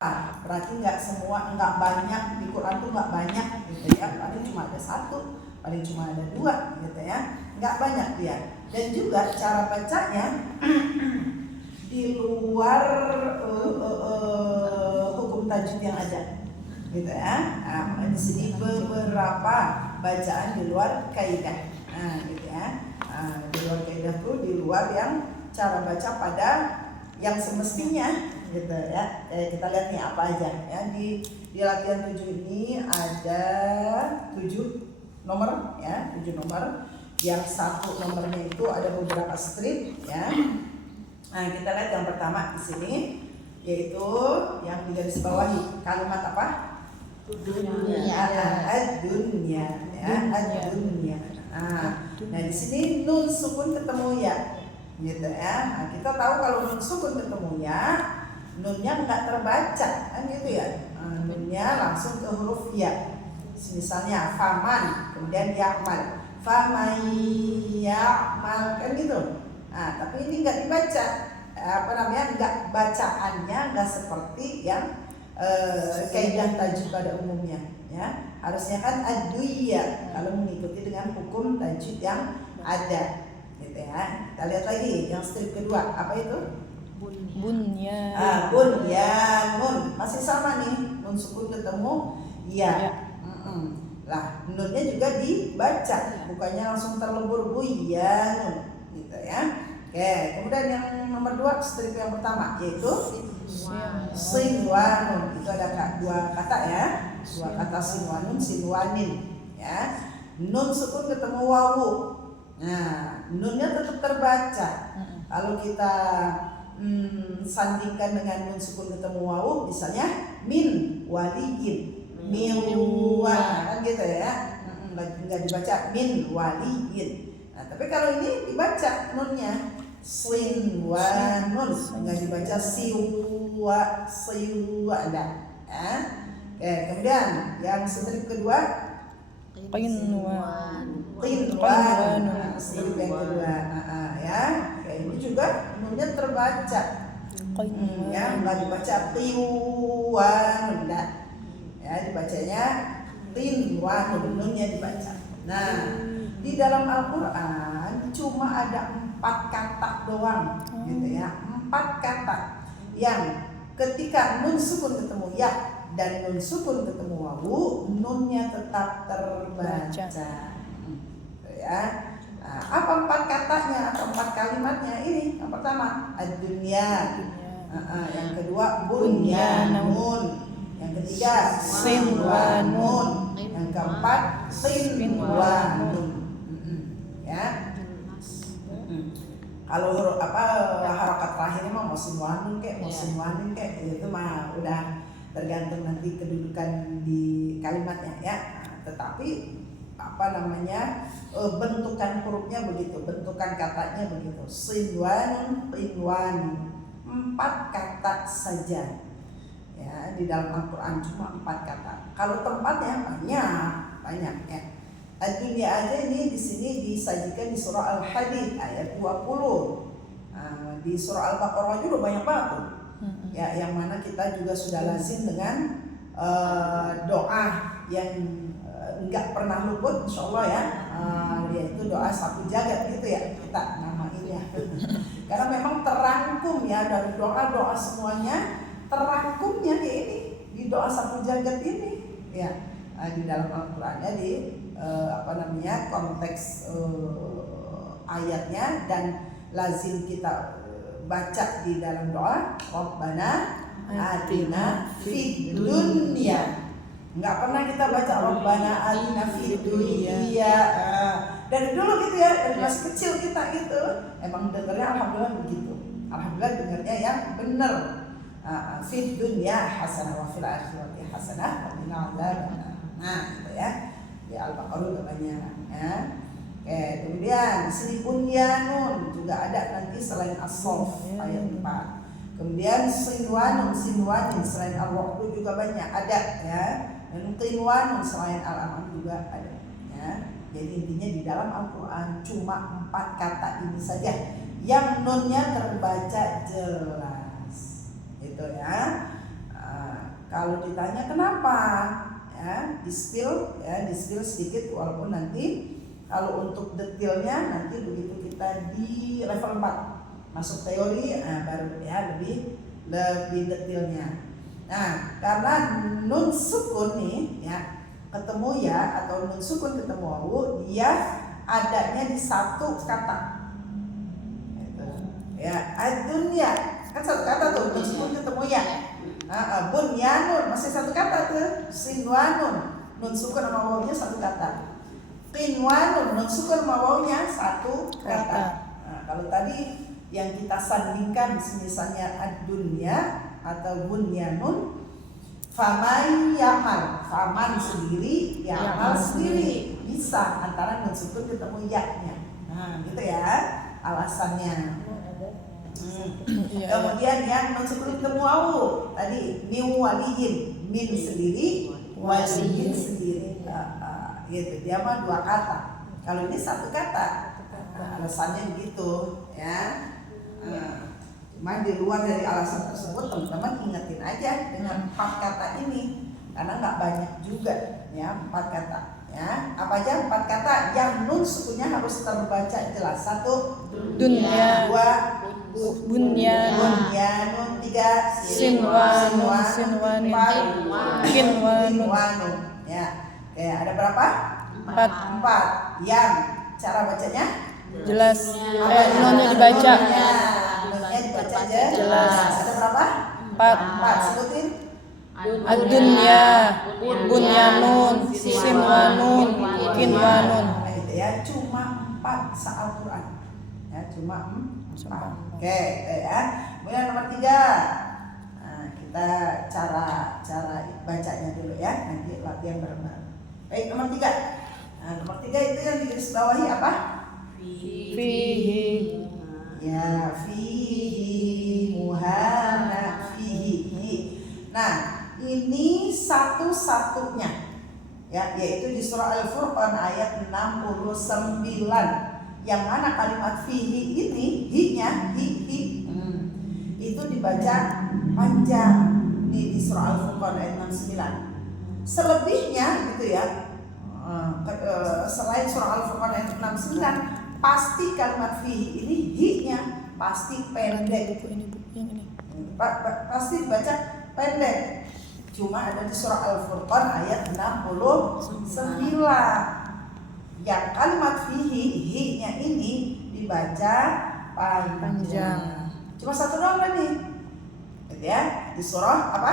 berarti nggak banyak di Quran tuh, nggak banyak gitu ya, paling cuma ada satu, paling cuma ada dua gitu ya, nggak banyak dia. Dan juga cara bacanya di luar hukum tajwid yang ada gitu ya. Di sini beberapa bacaan di luar kaidah, gitu ya. Di luar kaidah tuh di luar yang cara baca pada yang semestinya gitu ya. Kita lihat nih apa aja ya di latihan 7 ini ada 7 nomor ya, 7 nomor. Yang satu nomornya itu ada beberapa strip ya. Nah, kita lihat yang pertama di sini yaitu yang digaris bawahi kalimat apa? Dunia. Ad-dunya ya, ad-dunya. Nah, di sini nun sukun ketemu ya. Gitu ya. Nah, kita tahu kalau nun sukun ketemu ya, nunnya nggak terbaca kan gitu ya. Nunnya langsung ke huruf ya. Misalnya faman, kemudian ya'mal, faman ya'mal kan gitu. Tapi ini nggak dibaca, nggak bacaannya nggak seperti yang kaidah tajwid pada umumnya ya. Harusnya kan ad-duya kalau mengikuti dengan hukum tajwid yang ada gitu ya. Kita lihat lagi yang strip kedua, apa itu? Bunyan. Bunyanun, masih sama nih, nun sukun ketemu ya. Lah, nunnya juga dibaca, bukannya langsung terlebur buyanun gitu ya. Oke, kemudian yang nomor 2 strip yang pertama yaitu sinwanun. Itu ada dua kata ya, dua kata sinwanun, sinwanin ya. Nun sukun ketemu wawu. Nah, nunnya tetap terbaca. Kalau kita sandingkan dengan nun sukun ketemu wawu, misalnya min waliyin, kan gitu ya. Nggak dibaca min waliyin. Nah, tapi kalau ini dibaca nunnya sinwanun, nggak dibaca siwa ada ya. Oke, kemudian yang strip kedua Qinwan. Strip yang kedua ya. Kayak ini juga nunnya terbaca ya, nggak dibaca tiwan enggak ya, dibacanya tinwan, nunnya dibaca. Nah, di dalam Al-Quran cuma ada 4 kata doang gitu ya, 4 kata yang ketika nun sukun ketemu ya dan nun sukun ketemu wawu, nunnya tetap terbaca ya. Apa 4 katanya atau 4 kalimatnya ini? Yang pertama ad-dunya, yang kedua bunyanun, yang ketiga sinwanun, yang keempat sinwanun ya. Kalau harokat terakhirnya mah mau sinwanun kek, mau sinwanin kek, itu mah udah tergantung nanti kedudukan di kalimatnya ya. Tetapi bentukan hurufnya begitu, bentukan katanya begitu. Sinwanun, tinwanun, 4 kata saja ya di dalam Al-Quran, cuma 4 kata. Kalau tempatnya banyak ya. Ad-dunya aja ini di sini disajikan di surah Al-Hadid ayat 20. Di surah Al-Baqarah juga banyak banget tuh. Ya, yang mana kita juga sudah lazim dengan doa yang enggak pernah luput insyaallah ya, yaitu doa sapu jagat gitu ya kita namanya. Karena memang terangkum ya dari doa-doa semuanya, terangkumnya di ini, di doa sapu jagat ini ya, di dalam Al-Qur'annya di konteks ayatnya, dan lazim kita baca di dalam doa Rabbana atina fid dunya. Nggak pernah kita baca Rabbana atina fid dunya. Dari dulu gitu ya, dari masih kecil kita gitu. Emang dengarnya alhamdulillah begitu. Alhamdulillah dengarnya yang benar. Fid dunya hasanah wa fil akhirati hasanah wa qina adzabannar. Nah, gitu ya. Di Al-Baqarah juga banyak ya. Oke, kemudian di sini bunyanun juga ada nanti selain as-sof ayat 4. Kemudian sinwanun, sinwanin selain al-waqtu juga banyak ada ya. Dan qinwanun selain al-aman juga ada ya. Jadi intinya di dalam Al-Quran cuma 4 kata ini saja yang nunnya terbaca jelas gitu ya. kalau ditanya kenapa, ya, di-spill sedikit, walaupun nanti kalau untuk detailnya nanti begitu kita di level 4 masuk teori, baru ya lebih detailnya. Nah, karena nun sukun nih ya ketemu ya, atau nun sukun ketemu wawu, dia adanya di satu kata. Gitu. Ya, ad-dunya kan satu kata tuh, nun sukun ketemu ya. Bunyanun masih satu kata tuh, sinwanun nun sukun sama wawunya satu kata. Qinwanun nun sukun sama wawunya satu kata. Nah, kalau tadi yang kita sandingkan misalnya ad-dunya atau bunyanun, faman yamal, faman sendiri, yamal sendiri, bisa antara nun sukun ketemu ya-nya. Nah, gitu ya alasannya. Kemudian yang nun sukun ketemu wawu tadi min waliyin, min sendiri, waliyin sendiri. Gitu, dia mah dua kata. Kalau ini satu kata. Alasannya begitu ya. Cuma di luar dari alasan tersebut teman-teman ingetin aja dengan 4 kata ini, karena nggak banyak juga ya 4 kata ya. Apa aja 4 kata yang nun sukunya harus terbaca jelas. 1 dunya, 2 bunyanun, 3 sinwanun, 4 kinwanun. Ya. Oke, ada berapa? 4. Yang cara bacanya Jelas. Nunnya dibaca. Nunnya dibaca aja. Jelas. Ada berapa? 4. Sebutin. Ad-dunya, bunyanun, sinwanun, kinwanun. Nah, itu ya, cuma 4 se-Al-Quran. Ya, cuma 4. Oke, itu ya. Kemudian nomor 3. Nah, kita cara bacanya dulu ya. Nanti latihan bareng-bareng. Baik, nomor 3. Nah, nomor 3 itu yang digarisbawahi apa? Fihi. Ya, fihi muhana fihi. Nah, ini satu-satunya ya, yaitu di surah Al-Furqan ayat 69. Yang mana kalimat fihi ini, hi-nya, itu dibaca panjang di surah Al-Furqan ayat 69. Selebihnya gitu ya, selain surah Al-Furqan ayat 69, pasti kalimat fihi ini hi-nya pasti pendek. Pasti dibaca pendek. Cuma ada di surah Al-Furqan ayat 69. Yang kalimat fihi, hi-nya ini dibaca panjang. Cuma satu doang kan nih. Gitu ya, di surah apa?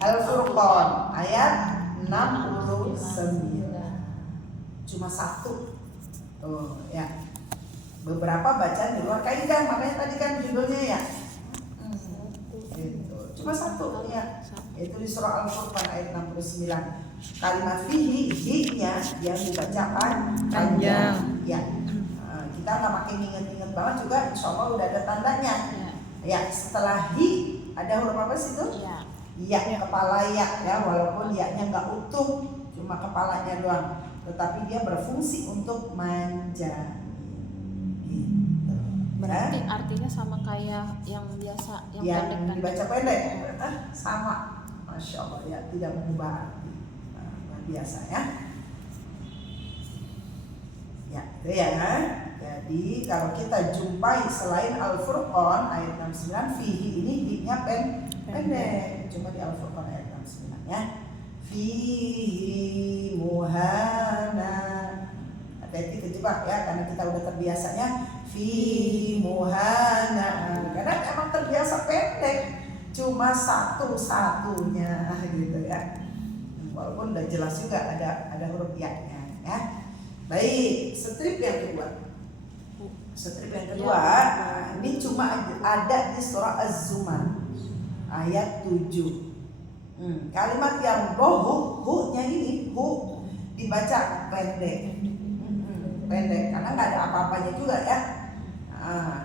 Al-Furqan ayat 69. Cuma satu. Tuh ya. Beberapa bacaan di luar kaidah, makanya tadi kan judulnya ya. Gitu. Cuma satu ya. Itu di surah Al-Furqan ayat 69. Kalimat fihi, hi-nya yang dibaca panjang. Ya. Kita nggak pakai inget-inget banget juga, insya Allah udah ada tandanya. Ya, setelah hi ada huruf apa sih itu? Ya, kepala ya, walaupun ya-nya nggak utuh, cuma kepalanya doang. Tetapi dia berfungsi untuk manja. Gitu. Berarti artinya sama kayak yang biasa, yang pendek. Dibaca pendek, sama. Masya Allah ya, tidak mengubah arti. Luar biasa ya. Ya, itu ya. Jadi kalau kita jumpai selain Al-Furqan ayat 69, fihi ini hi-nya pendek. Cuma di Al-Furqan ayat 69 ya. Fihi muhana. Hati-hati kejebak ya, karena kita udah terbiasanya fihi muhana. Karena emang terbiasa pendek, cuma satu-satunya gitu ya. Walaupun udah jelas juga ada huruf ya-nya ya. Baik, strip yang kedua. Strip yang kedua, ini cuma ada di surah Az-Zumar ayat 7. Kalimat yang hu-nya ini, hu dibaca pendek. Pendek karena nggak ada apa-apanya juga ya.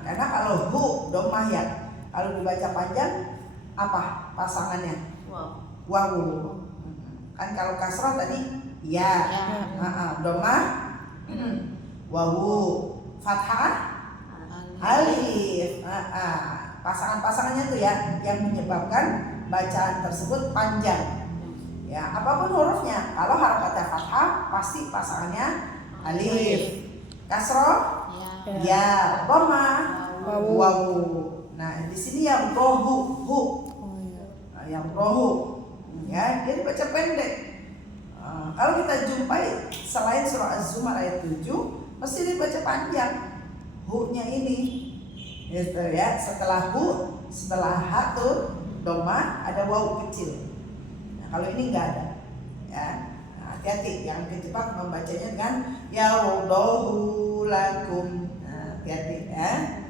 Karena kalau hu domah ya, kalau dibaca panjang apa pasangannya? Wawu. Kan kalau kasrah tadi ya. Domah wawu, fathah alif. Pasangan-pasangannya tuh ya yang menyebabkan bacaan tersebut panjang. Ya, apapun hurufnya. Kalau harokatnya fathah pasti pasangannya alif. Kasroh ya, dhamma waw. Nah, di sini yang rohu hu. Nah, yang rohu ya, dia dibaca pendek. Kalau kita jumpai selain surah Az-Zumar ayat 7 mesti dibaca panjang. Hu-nya ini gitu ya. Setelah hu, setelah ha tuh dhamma ada waw kecil. Nah, kalau ini enggak ada ya. Nah, hati-hati jangan kejebak membacanya dengan ya rodohu lakum. Nah, hati-hati ya.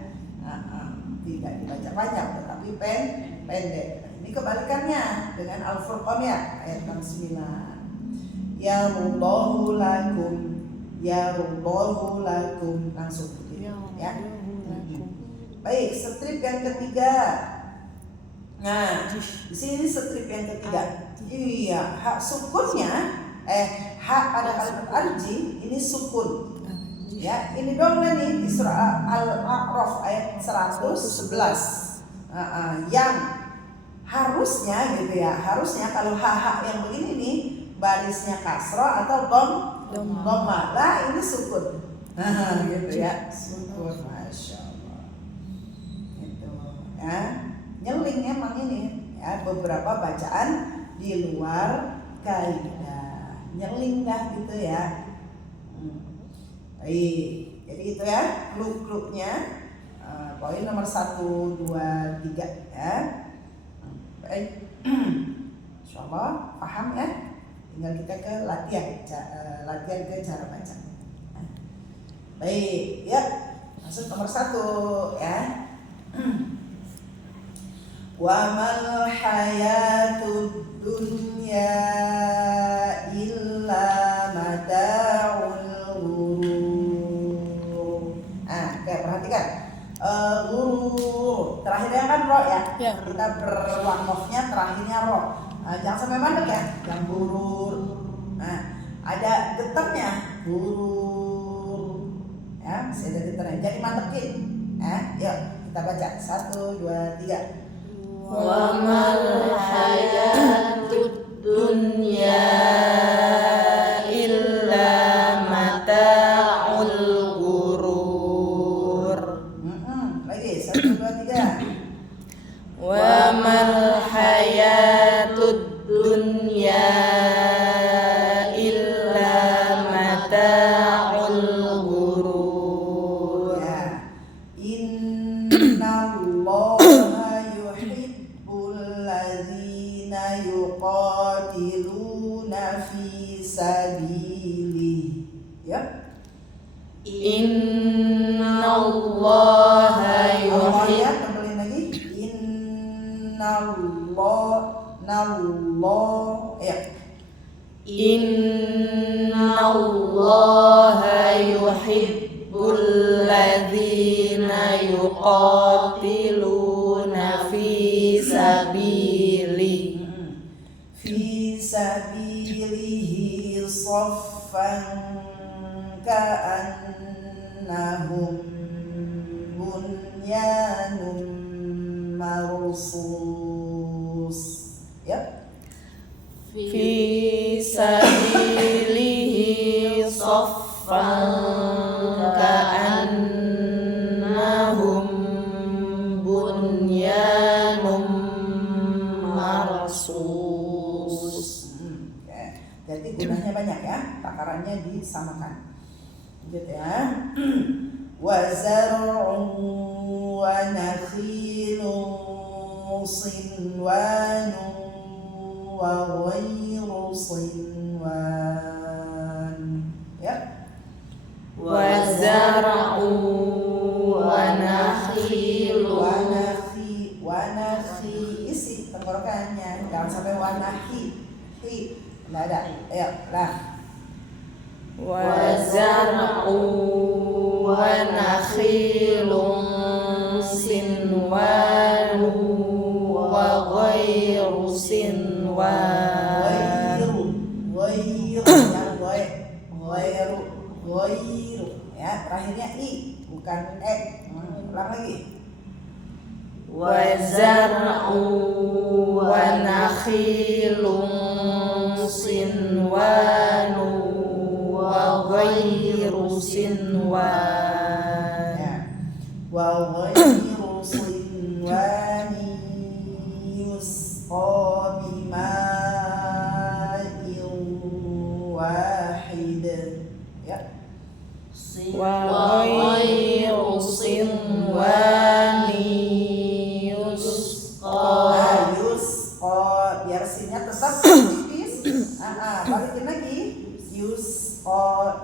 Tidak dibaca panjang tetapi pendek. Nah, ini kebalikannya dengan Al-Furqan ya ayat 69. Ya rodohu lakum, ya rodohu lakum, langsung gitu ya. Baik, strip yang ketiga. Nah, di sini strip yang ketiga. Iya, hak sukunnya hak pada kalimat arji ini sukun. Ya, ini dong nih di surah Al-A'raf ayat 111. Yang harusnya gitu ya, harusnya kalau hak yang begini nih barisnya kasroh atau dhamma. Lah ini sukun. Gitu ya, sukun, masya Allah. Gitu ya, nyeling emang ini ya, beberapa bacaan di luar kaidah, nyeling dah gitu ya. Baik, jadi itu ya clue-nya. Poin nomor 1, 2, 3 ya. Baik, insyaallah paham ya. Tinggal kita ke latihan ke cara baca. Baik, ya. Masuk nomor 1 ya. Wa mal hayatud dunya illa mata'ul ghurur. Perhatikan. Ghurur. Terakhirnya kan ro ya. Kita berwakofnya terakhirnya ro. Jangan sampai mandek ya. Yang ghurur. Nah, ada getarnya. Ghurur. Ya, masih ada getarnya. Jadi mandekin. Yuk kita baca 1, 2, 3. Wa mal hayatud dunya illa mata'ul ghurur. Lagi 1, 2, 3. Wa mal hayatud dunya illa mata'ul ghurur. Ya. Innallaha yuhibbul ladzina yuqatiluna fi sabilihi. Ya. Innallaha Allah ya, yuhibbul kembali lagi. Innallaha yuhibbul ladzina yuqatiluna fi sabilihi saffan ka'annahum bunyanun marsus. Ya. fi sabilihi saffan ka'annahum bunyanum marsus. Jadi gunanya banyak ya, takarannya disamakan. Gitu ya. Wa zar'un wa nakhilun sinwanun wa ghairu sinwan. Ya. Wa zar'u wa nakhilun wa nakhi isi tenggorokannya, jangan sampai wa nakhi. Enggak ada. Ayo, lah. wa zar'u wa nakhilun sinwanu wa ghairu sinwan. Ghairu ya, terakhirnya i bukan ulang lagi. وزرع ونخيل صنوان وغير صنوان وغير صنوان يسقى بماء واحد وغير صنوان yusqa, biar sinnya tetap tipis. Balikin lagi. Yusqa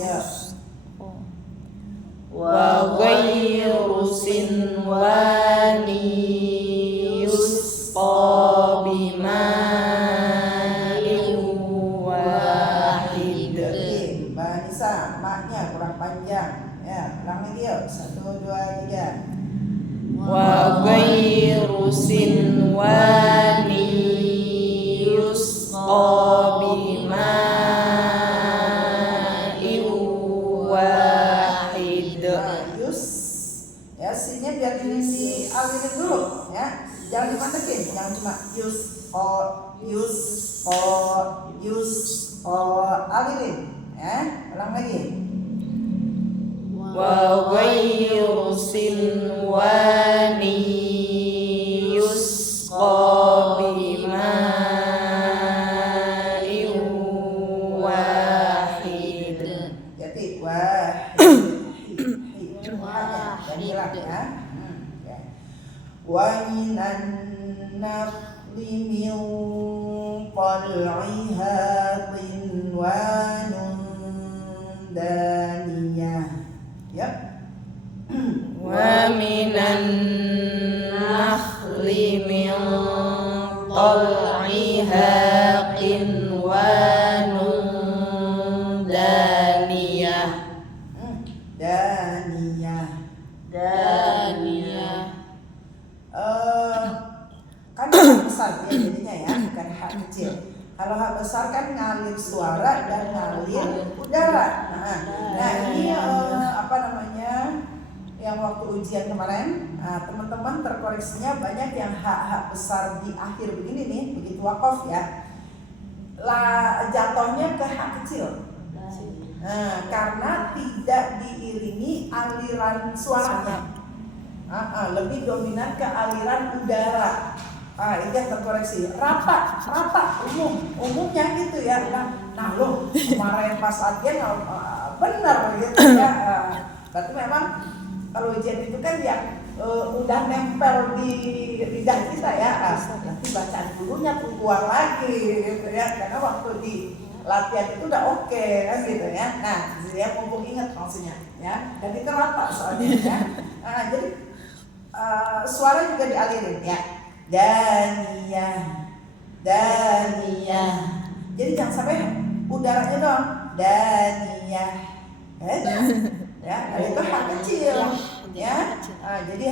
ya. وغير صنوان يسقى بماء واحد. Mbak Nisa, maknya kurang panjang. Ya, ulang lagi yuk. 1, 2, 3. وغير صنوان يسقى بماء واحد. Yus, ya sinnya biar ini dialirin dulu, ya. Jangan dimantekin, jangan cuma yus, alirin, ya. Ulang lagi. وغير صنوان يسقى بماء واحد. Jadi wahid. Ya. Wa minan nakhli min tal'iha qinwanun daniyah. Ya. ومن النخل من طلعها قنوان دانية دانية. Kan hak besar ya jadinya ya, bukan hak kecil. Kalau hak besar kan ngalir suara dan ngalir udara. Nah ini apa namanya, yang waktu ujian kemarin, teman-teman terkoreksinya banyak yang hak besar di akhir begini nih, begitu wakaf ya, jatuhnya ke hak kecil. Karena tidak diiringi aliran suaranya, lebih dominan ke aliran udara. Itu yang terkoreksi. Rapat, umumnya gitu ya. Nah loh, kemarin pas latihan benar gitu ya. Berarti memang kalau ujian itu kan yang udah nempel di lidah kita ya. Nanti bacaan dulunya keluar lagi gitu ya. Karena waktu di latihan itu udah oke kan gitu ya. Nah, dia mumpung ingat maksudnya ya. Dan itu rapat soalnya ya. Jadi suara juga dialirin ya. Daniyah. Jadi jangan sampai udaranya dong. Daniyah. Ya, itu hak kecil ya. Jadi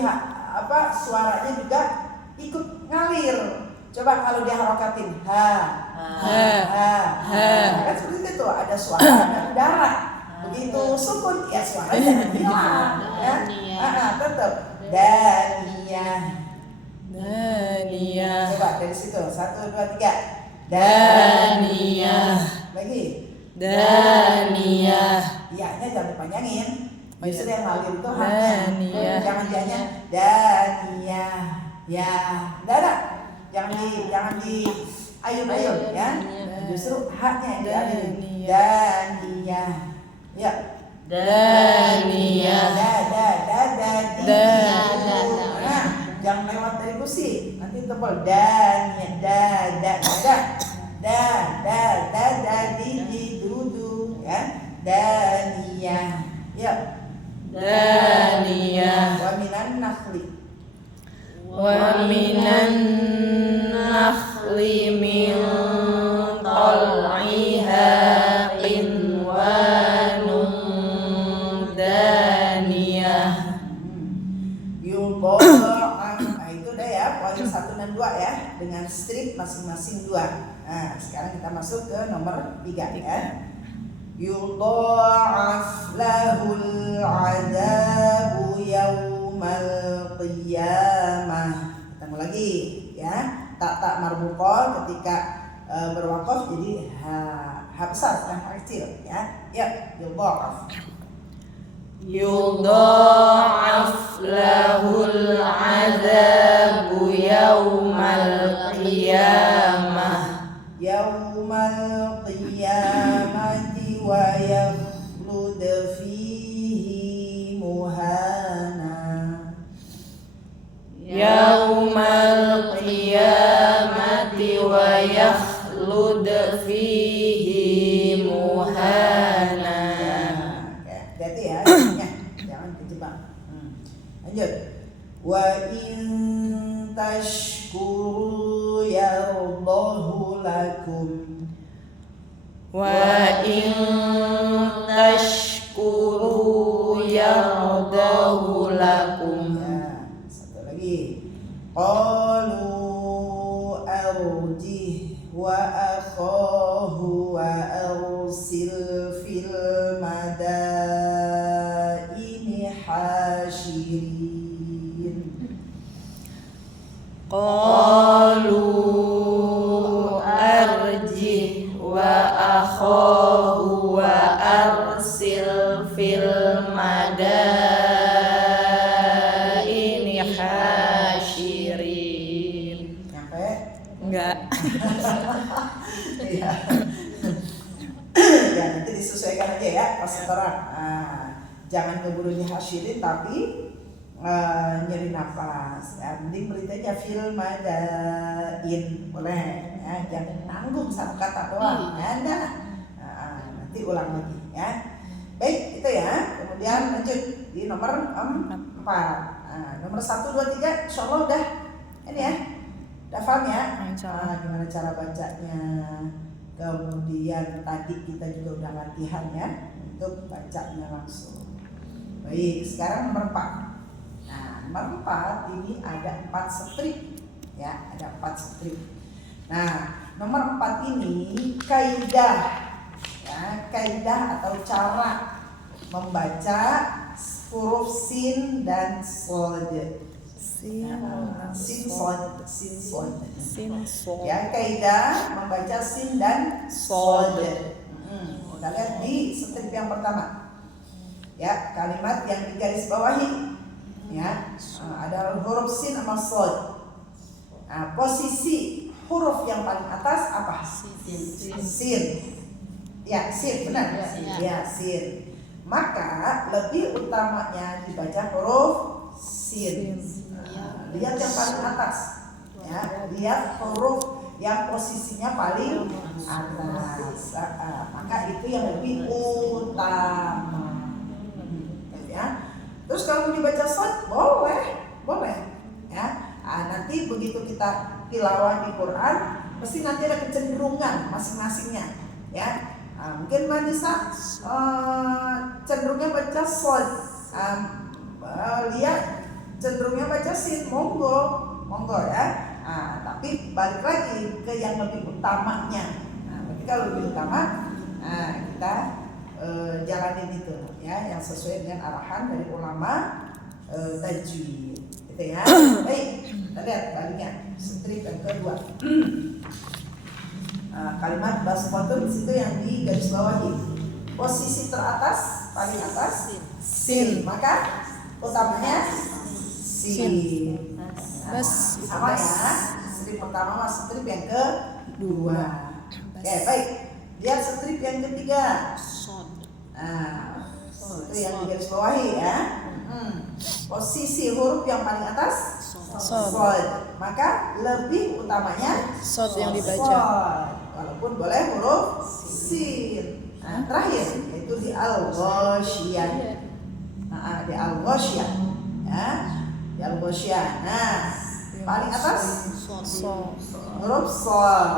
suaranya juga ikut ngalir. Coba kalau dia harokatin kan seperti itu, ada suara ada udara. Begitu sukun ya suaranya hilang ya. Tetap daniyah. Coba dari situ 1, 2, 3. Daniyah. Lagi. Daniyah. Iya-nya jangan dipanjangin. Justru yang ngalir itu Daniyah. Jangan dianya daniyah. Ya, enggak. Jangan di ayun-ayun ya. Justru haknya yang dialirin. Daniyah. Ya. Daniyah. Nah, jangan lewat dari kursi, nanti tebal di dudu ya. Daniyah. Ya. Daniyah. Wa minan nakhli. Wa minan nakhli min tal'iha qinwanun daniyah. Itu udah ya, poin 1 dan 2 ya, dengan strip masing-masing 2. Nah, sekarang kita masuk ke nomor 3 ya. Yudha'af lahul 'adzabu yawma yaumal qiyamah. Ketemu lagi ya. Tak marbuqah ketika berwaqaf jadi ha besar bukan ha kecil ya. Ya, yudha'af. Yudha'af lahul 'adzabu yaumal qiyamah. Yaumal qiyamati wa yakhlud fihi muhana. Yaumal qiyamati wa yakhlud fihi muhana. Hati-hati ya, jangan kejebak. Lanjut. Wa in tashkuru yardahu lakum. Wa in tashkuru yardahu lakum. Ya, satu lagi. Qalu arjih wa akhahu wa arsil fil madaini hashirin. Qalu arjih wa akhahu wa arsil fil madaini hashirin. Nyampe? Enggak. Iya. Ya nanti disesuaikan aja ya pas setoran. Jangan keburu dihasirin tapi nyeri nafas. Ya, mending beritanya fil madain boleh ya, jangan nanggung satu kata doang. Anda nanti ulang lagi ya. Baik, itu ya. Kemudian lanjut di nomor 4. Nomor 1 2 3 insyaallah udah ini ya. Udah paham ya? Gimana cara bacanya. Kemudian tadi kita juga udah latihan ya untuk bacanya langsung. Baik, sekarang nomor 4. Nah, nomor 4 ini ada 4 strip ya, ada 4 strip. Nah, nomor 4 ini kaidah ya, kaidah atau cara membaca huruf sin dan shad. Sin shad. Ya, kaidah membaca sin dan shad. Kita lihat di strip yang pertama. Ya, kalimat yang digaris bawahi. Ya, ada huruf sin sama shad. Nah, posisi huruf yang paling atas apa? Sin. Ya, sin benar. Ya, sin. Maka lebih utamanya dibaca huruf sin. Lihat yang paling atas. Ya, lihat huruf yang posisinya paling atas. Maka itu yang lebih utama. Ya. Terus kalau dibaca shad boleh ya. Nanti begitu kita tilawah di Quran pasti nanti ada kecenderungan masing-masingnya ya. Mungkin Manisa cenderungnya baca shad, lihat cenderungnya baca sin, monggo ya. Tapi balik lagi ke yang lebih utamanya. Berarti kalau lebih utama kita jalanin itu ya, yang sesuai dengan arahan dari ulama tajwid gitu ya. Baik, kita lihat baliknya strip yang kedua. Kalimat basmatun situ yang di garis bawahi. Posisi teratas, paling atas sin, maka utamanya sin. Sama ya, strip pertama sama strip yang kedua. Oke, baik. Lihat strip yang ketiga. Itu yang di garis bawahi ya. Posisi huruf yang paling atas shad. Maka lebih utamanya Shad yang dibaca. Walaupun boleh huruf sin. Terakhir yaitu di al-ghasyiyah. Di al-ghasyiyah ya. Di al-ghasyiyah. Nah, paling atas huruf shad.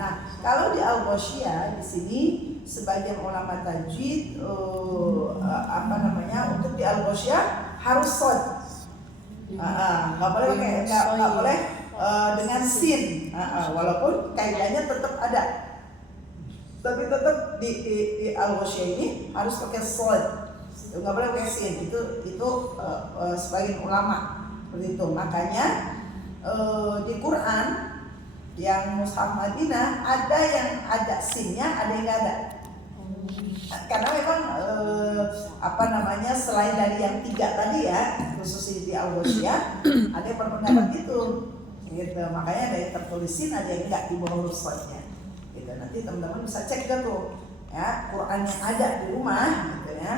Nah, kalau di al-ghasyiyah di sini sebagian ulama tajwid untuk di al-ghasyiyah harus shad. Nggak boleh dengan sin. Walaupun kaidahnya tetap ada. Tapi tetap di al-ghasyiyah ini harus pakai shad. nggak boleh pakai sin. Itu sebagian ulama seperti itu. Makanya di Quran yang Mushaf Madinah ada yang ada sinnya, ada yang nggak ada. Karena memang selain dari yang 3 tadi ya, khusus di Al-Ghoshiyah, ada yang berpendapat gitu. Makanya ada yang tertulis sin, ada yang enggak di bawah huruf shadnya. Gitu. Nanti teman-teman bisa cek juga tuh ya Quran yang ada di rumah gitu ya.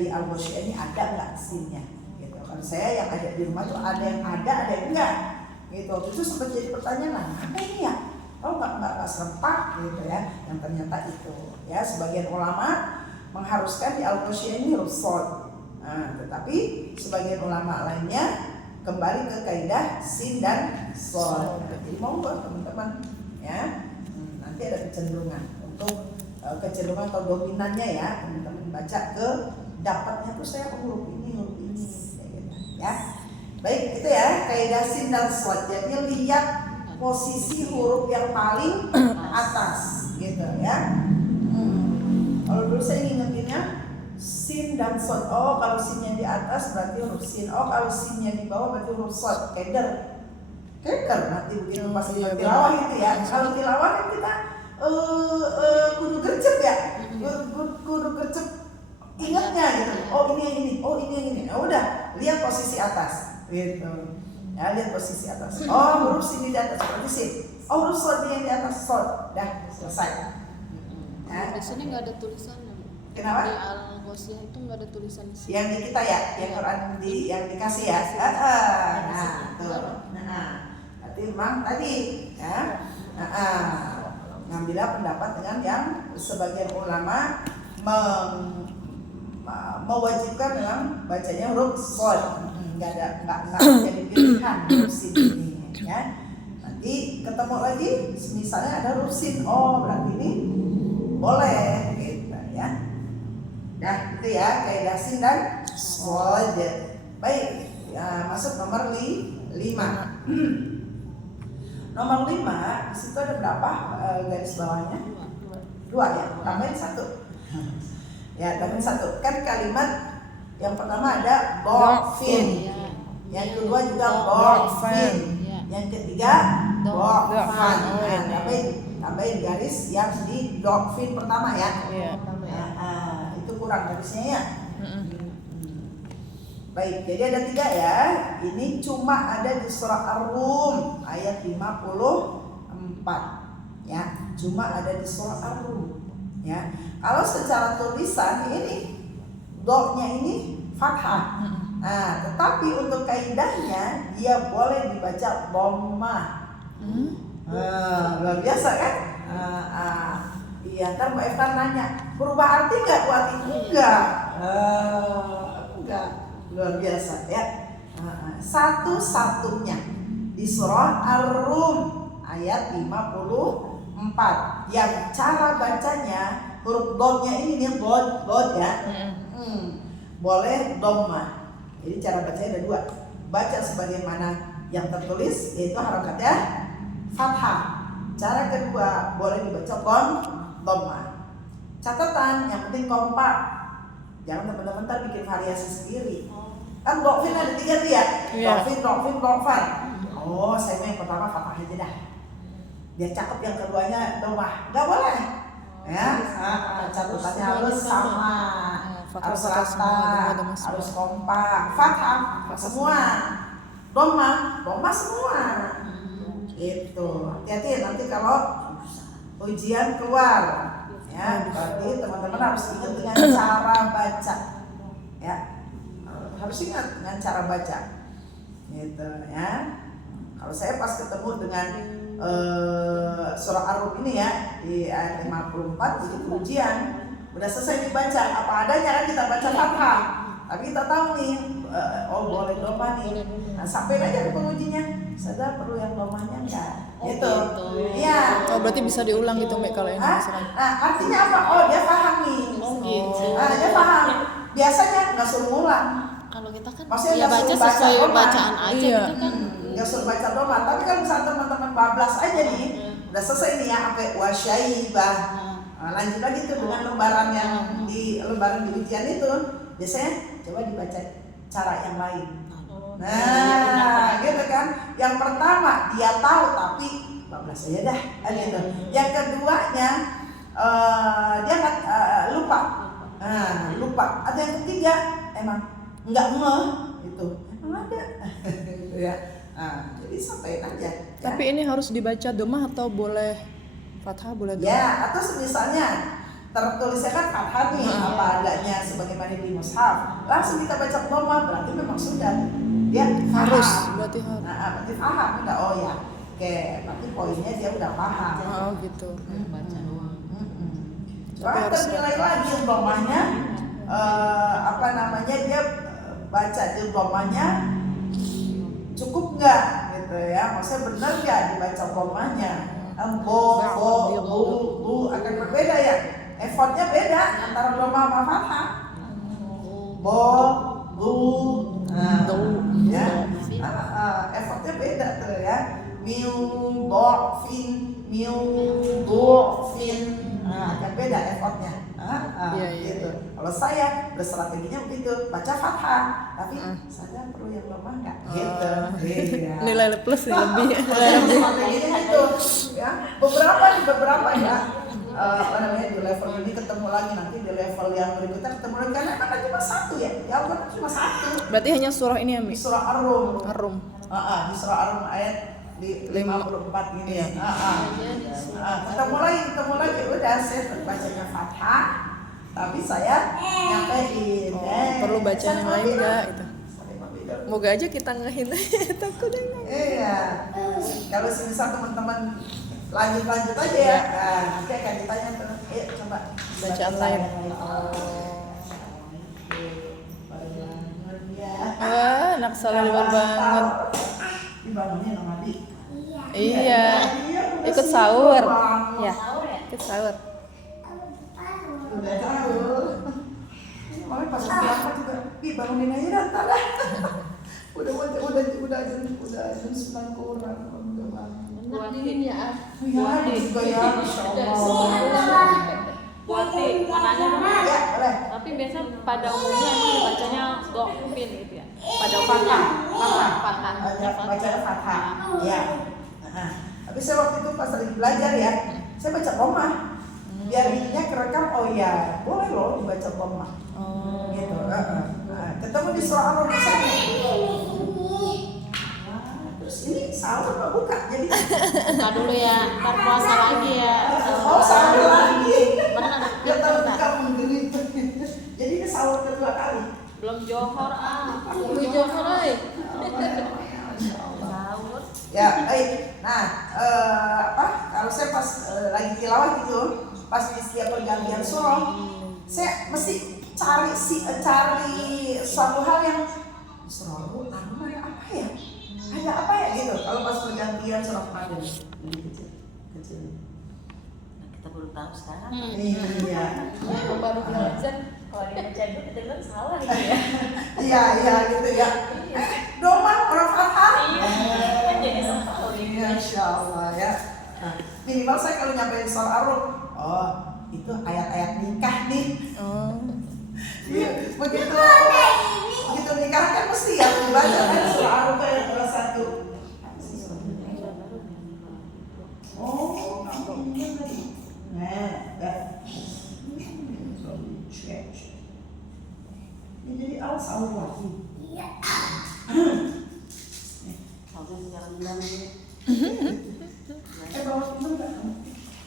Di Al-Ghoshiyah ini ada nggak sinnya? Gitu. Kalau saya yang ada di rumah tuh ada yang yang enggak. Gitu. Itu sempat jadi pertanyaan, apa ini ya? Oh nggak serempak gitu ya. Yang ternyata itu ya sebagian ulama mengharuskan di Al-Ghoshiyah ini huruf shad. Tetapi sebagian ulama lainnya kembali ke kaidah sin dan shad. Jadi monggo teman-teman ya. Nanti ada kecenderungan untuk kecenderungan atau dominannya ya teman-teman baca ke dapatnya tuh saya huruf ini ya. Baik itu ya kaidah sin dan shad. Jadi lihat posisi huruf yang paling atas gitu ya. Kalau dulu saya ingetinnya sin dan shad. Oh kalau sinnya di atas berarti huruf sin. Oh kalau sinnya di bawah berarti huruf shad. Keder nanti begitu pas tilawah itu ya. Kalau tilawah kan kita kudu gercep ya. Kudu gercep ingatnya gitu. Oh ini yang ini. Oh ini yang ini. Nah, udah lihat posisi atas gitu. Ya lihat posisi atas. Oh huruf sin di atas berarti sin. Oh huruf shad yang di atas shad. Dah selesai. Di sini nggak ada tulisannya. Kenapa? Di Al-Ghoshiyah itu nggak ada tulisan di sini. Yang di kita ya, yang Quran yang dikasih ya. Tuh. Berarti memang tadi ya. Ngambillah pendapat dengan yang sebagian ulama mewajibkan dalam bacanya huruf shad. Nggak jadi pilihan huruf sin ini ya. Nanti ketemu lagi misalnya ada huruf sin, oh berarti ini boleh gitu ya. Nah itu ya kaidah sin dan shad. Baik ya, masuk nomor 5. Nomor 5 di situ ada berapa garis bawahnya? 2 ya, tambahin 1. Ya tambahin 1. Kan kalimat yang pertama ada dhafin, yang kedua juga dhafin, yang ketiga dhafan. Tambahin garis yang di dhafin pertama ya. Itu kurang garisnya ya. Baik, jadi ada 3 ya. Ini cuma ada di surah Ar-Rum ayat 54 ya. Cuma ada di surah Ar-Rum ya. Kalau secara tulisan ini do-nya ini fathah. Nah, tetapi untuk kaidahnya dia boleh dibaca dhammah. Luar biasa kan? Iya, ntar Mbak Eva nanya, berubah arti nggak buat itu? Enggak. Luar biasa ya. Satu-satunya di surah Ar-Rum ayat 54 yang cara bacanya huruf dotnya ini nih dot ya. Boleh dhammah. Jadi cara bacanya ada 2. Baca sebagaimana yang tertulis yaitu harokatnya fathah. Cara kedua boleh dibaca dhammah. Catatan yang penting kompak. Jangan teman-teman ntar bikin variasi sendiri. Kan dhafin ada 3 tuh ya. Dhafin. Oh, saya yang pertama fathah aja dah. Biar cakep yang keduanya dhammah. Enggak boleh. Ya, catatannya harus sama. Harus rata, harus kompak, fathah semua, dhammah semua. Gitu. Hati-hati nanti kalau ujian keluar, ya. Berarti teman-teman harus ingat dengan cara baca, ya. Harus ingat dengan cara baca, gitu ya. Kalau saya pas ketemu dengan surah Ar-Rum ini ya di ayat 54 jadi ujian. Udah selesai dibaca, apa adanya kan kita baca fathah. Tapi kita tahu nih, oh boleh dhammah nih. Nah sampai aja ke pengujinya, sadar perlu yang dhammahnya enggak? Gitu. Iya. Oh berarti bisa diulang gitu Mbak kalau ini misalkan. Nah artinya apa? Oh dia paham nih. Dia paham. Biasanya nggak suruh ngulang. Kalau kita kan maksudnya ya baca sesuai bacaan aja gitu kan. Nggak suruh baca dhammah. Tapi kalau misalnya teman-teman bablas aja nih, udah selesai nih ya sampai wasyaibah. Lanjut lagi tuh dengan lembaran yang di ujian itu, biasanya coba dibaca cara yang lain. Nah, gitu kan. Yang pertama dia tahu tapi bablas aja dah, gitu. Yang keduanya dia lupa. Lupa. Ada yang ketiga emang nggak ngeh itu. Emang ada, gitu ya. Jadi sampaikan aja. Tapi ini harus dibaca domah atau boleh fathah, boleh domah? Ya, atau misalnya tertulisnya kan fathah nih apa adanya sebagaimana di mushaf. Langsung kita baca domah berarti memang sudah dia Harus, paham. berarti harus. Berarti paham udah, oh ya. Oke, berarti poinnya dia udah paham. Oh gitu. Baca doang. Coba kita nilai lagi domahnya, dia baca domahnya cukup nggak gitu ya, maksudnya benar nggak dibaca domahnya. Bu akan berbeda ya, effortnya beda antara domah sama fathah. Bu, ya, effortnya beda tuh ya. Fin, akan beda effortnya. Gitu. Kalau saya berstrateginya begitu, baca fathah, tapi saya perlu yang domah nggak? Gitu. Iya. Nilai plus nih lebih. Strateginya itu, ya. Beberapa ya. Di level ini ketemu lagi, nanti di level yang berikutnya ketemu lagi, karena kan cuma satu ya. Ya Allah cuma satu. Berarti hanya surah ini ya, Mi? Di surah Ar-Rum. Ar-Rum. Di surah Ar-Rum ayat di 54 gini. Iya. Ketemu lagi udah saya bacanya fathah, tapi saya nyampein. Perlu bacaan yang lain enggak itu? Gitu. Moga aja kita ngehin. Takut enggak. Iya. Kalau misal teman-teman lanjut aja ya. Nanti akan ditanya tuh. Ayo coba Bacaan lain. Anak soleh luar banget. Dibangunnya sama Di. Iya. Ikut sahur. Ya. Ikut sahur. Udah sahur. Ini pas berapa juga. Bangunin aja dah, ntar dah. Udah jam 9 kurang. Udah bangun. Buatin ya. Iya, juga ya, Masya Allah. Buatin, mau nanya dong. Ya, boleh. Tapi biasa pada umumnya emang dibacanya dokfin gitu ya. Pada umumnya fathah. Baca fathah. Ya. Tapi saya waktu itu pas lagi belajar ya, saya baca domah. Biar ininya kerekam, oh ya, boleh loh dibaca domah. Gitu. Ketemu di surah Ar-Rum misalnya. Terus ini sahur apa buka? Jadi Buka dulu ya, ntar puasa lagi ya. sahur lagi. Mana ada Dia tahu kita? kamu gitu. Jadi ini sahur kedua kali. Belum johor Belum johor Sahur. Ya, baik. Nah, kalau saya pas lagi tilawah gitu, pas di setiap pergantian surah, saya mesti cari suatu hal yang surah apa ya? Ada apa ya gitu. Kalau pas pergantian surah Maryam lebih kecil. Kita baru tahu sekarang. Iya. Baru belajar kalau dibaca dulu kita bilang salah gitu ya. Iya gitu ya. Domah orang fathah. Kan jadi salah. Masya Allah ya. Nah, minimal saya kalau nyampein surah Ar-Rum, oh itu ayat-ayat nikah nih. Iya, begitu nikah kan mesti ya dibaca kan surah Ar-Rum ayat 21. Oh, nah, ini jadi al sahur lagi. Iya. Sampai jalan-jalan ini. Bawa teman nggak?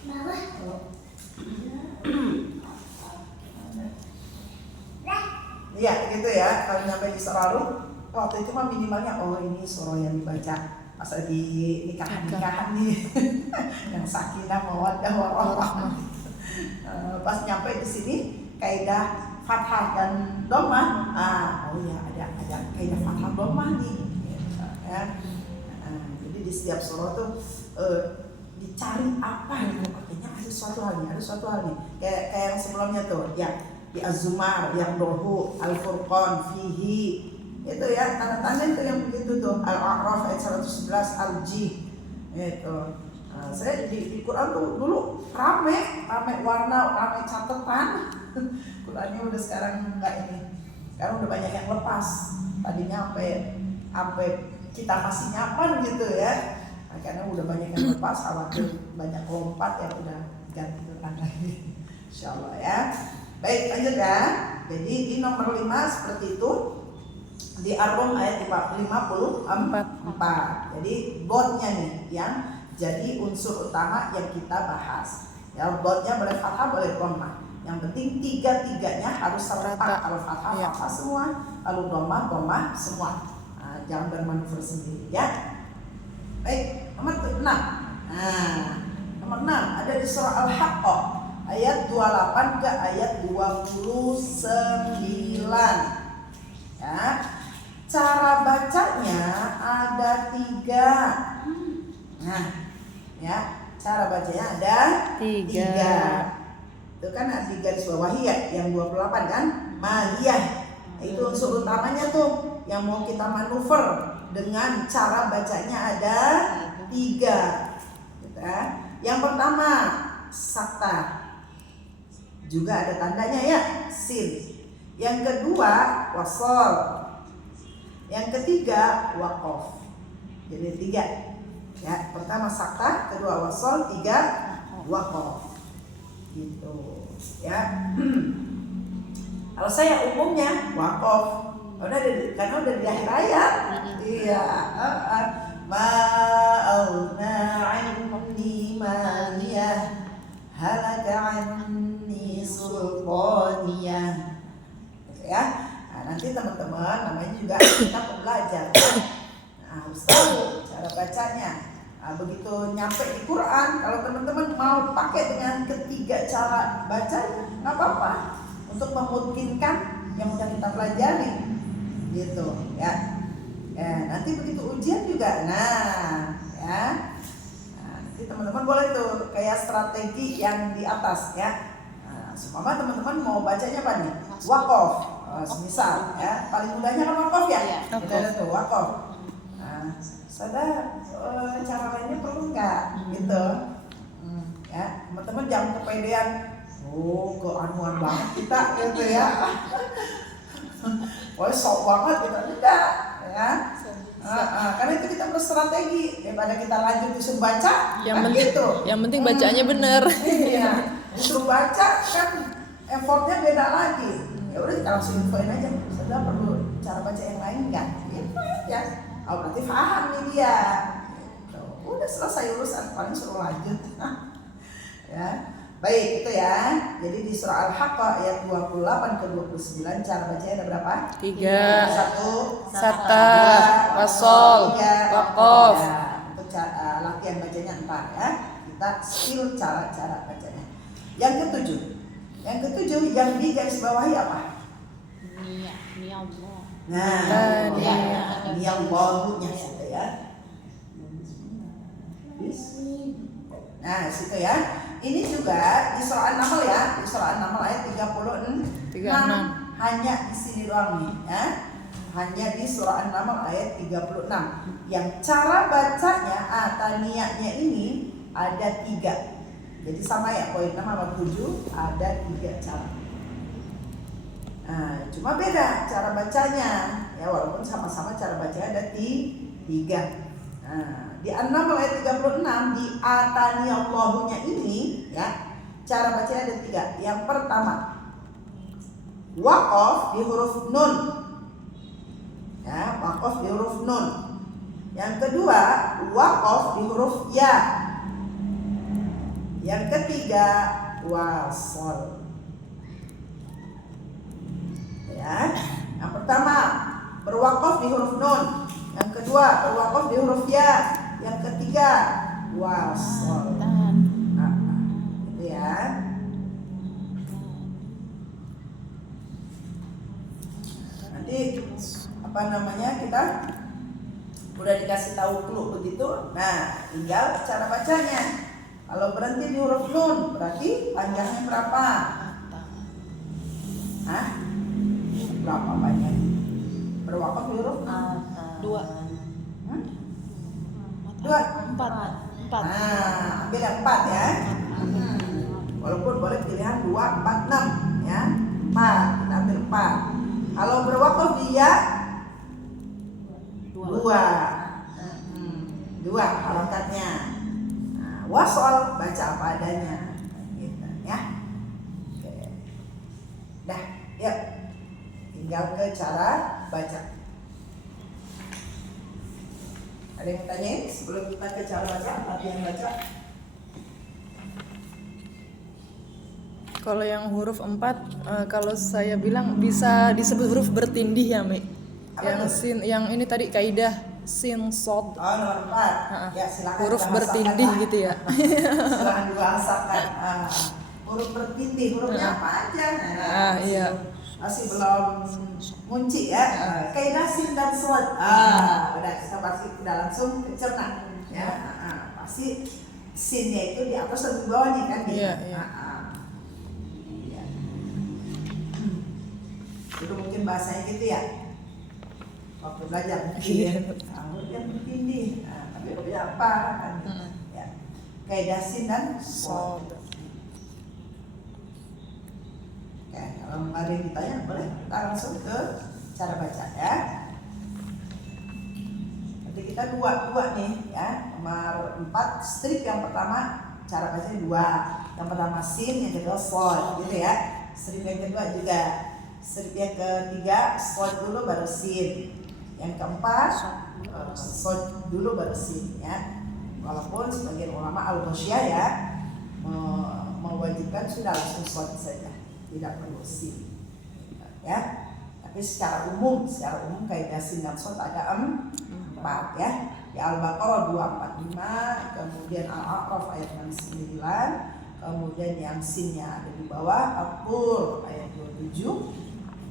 Bawa. Iya gitu ya, kalau nyampe di surah Ar-Rum waktu itu mah minimalnya oh ini surah yang dibaca pas di nikahan nih yang sakinah mawaddah warahmah. Pas nyampe di sini kaidah fathah dan domah, oh ya ada kaidah fathah domah nih gitu, ya. Jadi di setiap surah tuh dicari apa gitu, makanya ada suatu hal nih kayak yang sebelumnya tuh ya di Az-Zumar yang dohu, Al-Furqan, Fihi itu ya tanda-tanda itu yang begitu tuh, Al-A'raf ayat 111, Al-Jih itu Nah, saya di Quran tuh dulu rame warna, rame catatan. Qurannya udah sekarang enggak ini. Sekarang udah banyak yang lepas. Tadinya sampai kita kasih nyaman gitu ya. Nah, karena udah banyak yang lepas, khawatir banyak lompat ya udah ganti Quran lagi. Insyaallah ya. Baik, lanjut ya. Jadi di nomor 5 seperti itu. Di Ar-Rum ayat 54. Jadi dotnya nih yang jadi unsur utama yang kita bahas. Ya, dotnya boleh fathah boleh dhammah. Yang penting tiga-tiganya harus serta. Kalau fathah Iya. fathah semua, kalau dhammah semua. Nah, jangan bermanuver sendiri ya. Baik, nomor 6. Nah, nomor 6 ada di surah Al-Haqqah ayat 28 ke ayat 29. Ya. Cara bacanya ada 3. Nah, ya, cara bacanya ada 3. Itu kan ada 3 di bawahi ya, yang 28 kan? Mahiyah. Itu unsur utamanya tuh yang mau kita manuver dengan cara bacanya ada 3. Gitu ya. Yang pertama, sakta. Juga ada tandanya ya, sin. Yang kedua, wasol. Yang ketiga, waqaf. Jadi 3. Ya, pertama sakta, kedua wasol, 3 waqaf. Gitu. Ya. Kalau saya umumnya waqaf. Karena udah di akhir ayat. Iya. Ma'auna 'anni maliyah halaka 'anni sultaniyah. Ya. Nah, nanti teman-teman namanya juga kita pembelajar. Nah, harus tahu cara bacanya. Nah, begitu nyampe di Quran, kalau teman-teman mau pakai dengan ketiga cara bacanya, nggak apa-apa. Untuk memungkinkan yang udah kita pelajari, gitu ya. Nanti begitu ujian juga, nah ya. Nah, nanti teman-teman boleh tuh kayak strategi yang di atas ya. Nah, supaya teman-teman mau bacanya apa nih? Waqaf. Semisal ya, paling mudahnya kan waqaf ya. Kita ada tuh waqaf. Nah, saudara cara lainnya perlu nggak gitu? Ya, teman-teman jangan kepedean. Oh, keanuan banget kita gitu ya. Wah, sok banget kita tidak ya. Karena itu kita berstrategi daripada kita lanjut disuruh baca. Yang kan penting gitu. yang penting bacaannya bener. Iya, disuruh baca kan effortnya beda lagi. Ya udah kita langsung infoin aja. Sudah perlu cara baca yang lain nggak? Gitu ya. Oh, berarti paham nih dia. Gitu. Udah selesai urusan, paling suruh lanjut. Ya. Baik, itu ya. Jadi di surah Al-Haqqah ayat 28 ke 29 cara bacanya ada berapa? 3. 1 Sakta, wasol, waqaf. Ya, untuk latihan bacanya ntar ya. Kita skill cara bacanya. Yang ketujuh yang di garis bawahi apa? Ni Allah. Nah, Ni yang bawahnya situ ya. Nah, situ ya. Ini juga di surah An-Naml ya, di surah An-Naml ayat 36. Hanya di sini doang nih ya. Hanya di surah An-Naml ayat 36. Yang cara bacanya taniyahnya ini ada 3. Jadi sama ya, poin 6 sama 7 ada 3 cara. Nah, cuma beda cara bacanya ya, walaupun sama-sama cara bacanya ada 3. Nah, di An-Naml ayat 36 di ataniyallahu-nya ini ya, cara bacanya ada 3. Yang pertama, waqaf di huruf nun. Ya, waqaf di huruf nun. Yang kedua, waqaf di huruf ya. Yang ketiga, wasol. Ya, yang pertama berwaqaf di huruf nun. Yang kedua berwaqaf di huruf ya. Yang ketiga wasol. Itu ya. Nanti apa namanya, kita udah dikasih tahu clue begitu. Nah, tinggal cara bacanya. Kalau berhenti di huruf nun berarti panjangnya berapa? Hah? Berapa banyak? Berwaqaf di huruf? 2. 2. 4. 4. Nah, ambil yang 4 ya. Walaupun boleh pilihan 2, 4, 6 ya. 4, kita ambil 4. Kalau berwakaf dia 2. 2 harokatnya. Nah, wasol baca apa adanya. Gitu ya. Oke. Dah, yuk. Tinggal ke cara baca. Ada yang tanyain sebelum kita ke cara baca, latihan baca? Kalau yang huruf 4, kalau saya bilang bisa disebut huruf bertindih ya, Mi. Apa Yang tuh? sin, yang ini tadi kaidah sin sod. Oh, nomor 4. Ya, silakan Huruf dibahasakan, bertindih Pak. gitu ya. Silakan dibahasakan. Huruf bertindih, hurufnya apa aja? Iya. Masih belum kunci ya. Kaidah sin dan sod. Udah kita pasti udah langsung kecerna ya. Pasti sinnya itu di atas atau di bawahnya kan? Iya. Iya. Itu mungkin bahasanya gitu ya. Waktu belajar mungkin yang bertindih, tapi hurufnya apa kan? Ya. Kaidah sin dan sod. Oke, kalau mari ditanya boleh kita langsung ke cara baca ya. Nanti kita dua nih ya. Nomor 4 strip yang pertama cara bacanya 2. Yang pertama sin, yang kedua sod gitu ya. Strip yang kedua juga. Strip yang ketiga sod dulu baru sin. Yang keempat sod dulu baru sin ya. Walaupun sebagian ulama al-Ghoshiyah ya mewajibkan sudah langsung sod saja, tidak perlu sin ya. Tapi secara umum kaidah sin dan sod ada 4 ya. Di Al-Baqarah 245, kemudian Al-A'raf ayat 69, kemudian yang sinnya ada di bawah At-Tur ayat 27,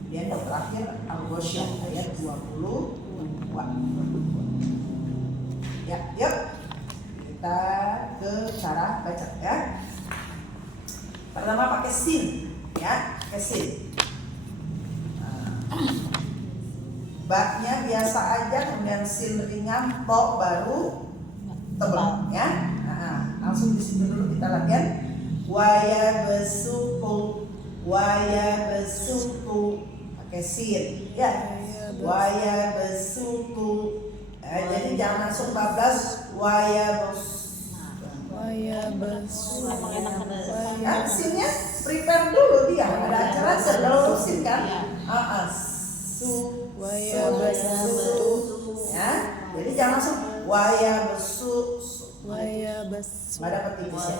kemudian yang terakhir Al-Ghoshiyah ayat 22. Ya, yuk kita ke cara baca ya. Pertama pakai sin ya, pakai sin. Baknya biasa aja, kemudian sin ringan, to baru tebal ya. Langsung di situ dulu kita latihan. Waya besuku, pakai sin ya. Waya besuku. Jadi jangan langsung bablas waya besuku. Kan sinnya prepare dulu dia. Ada acara sebelum sin kan. Waya besu. Ya, jadi jangan langsung waya besu. Nggak dapat tipisnya.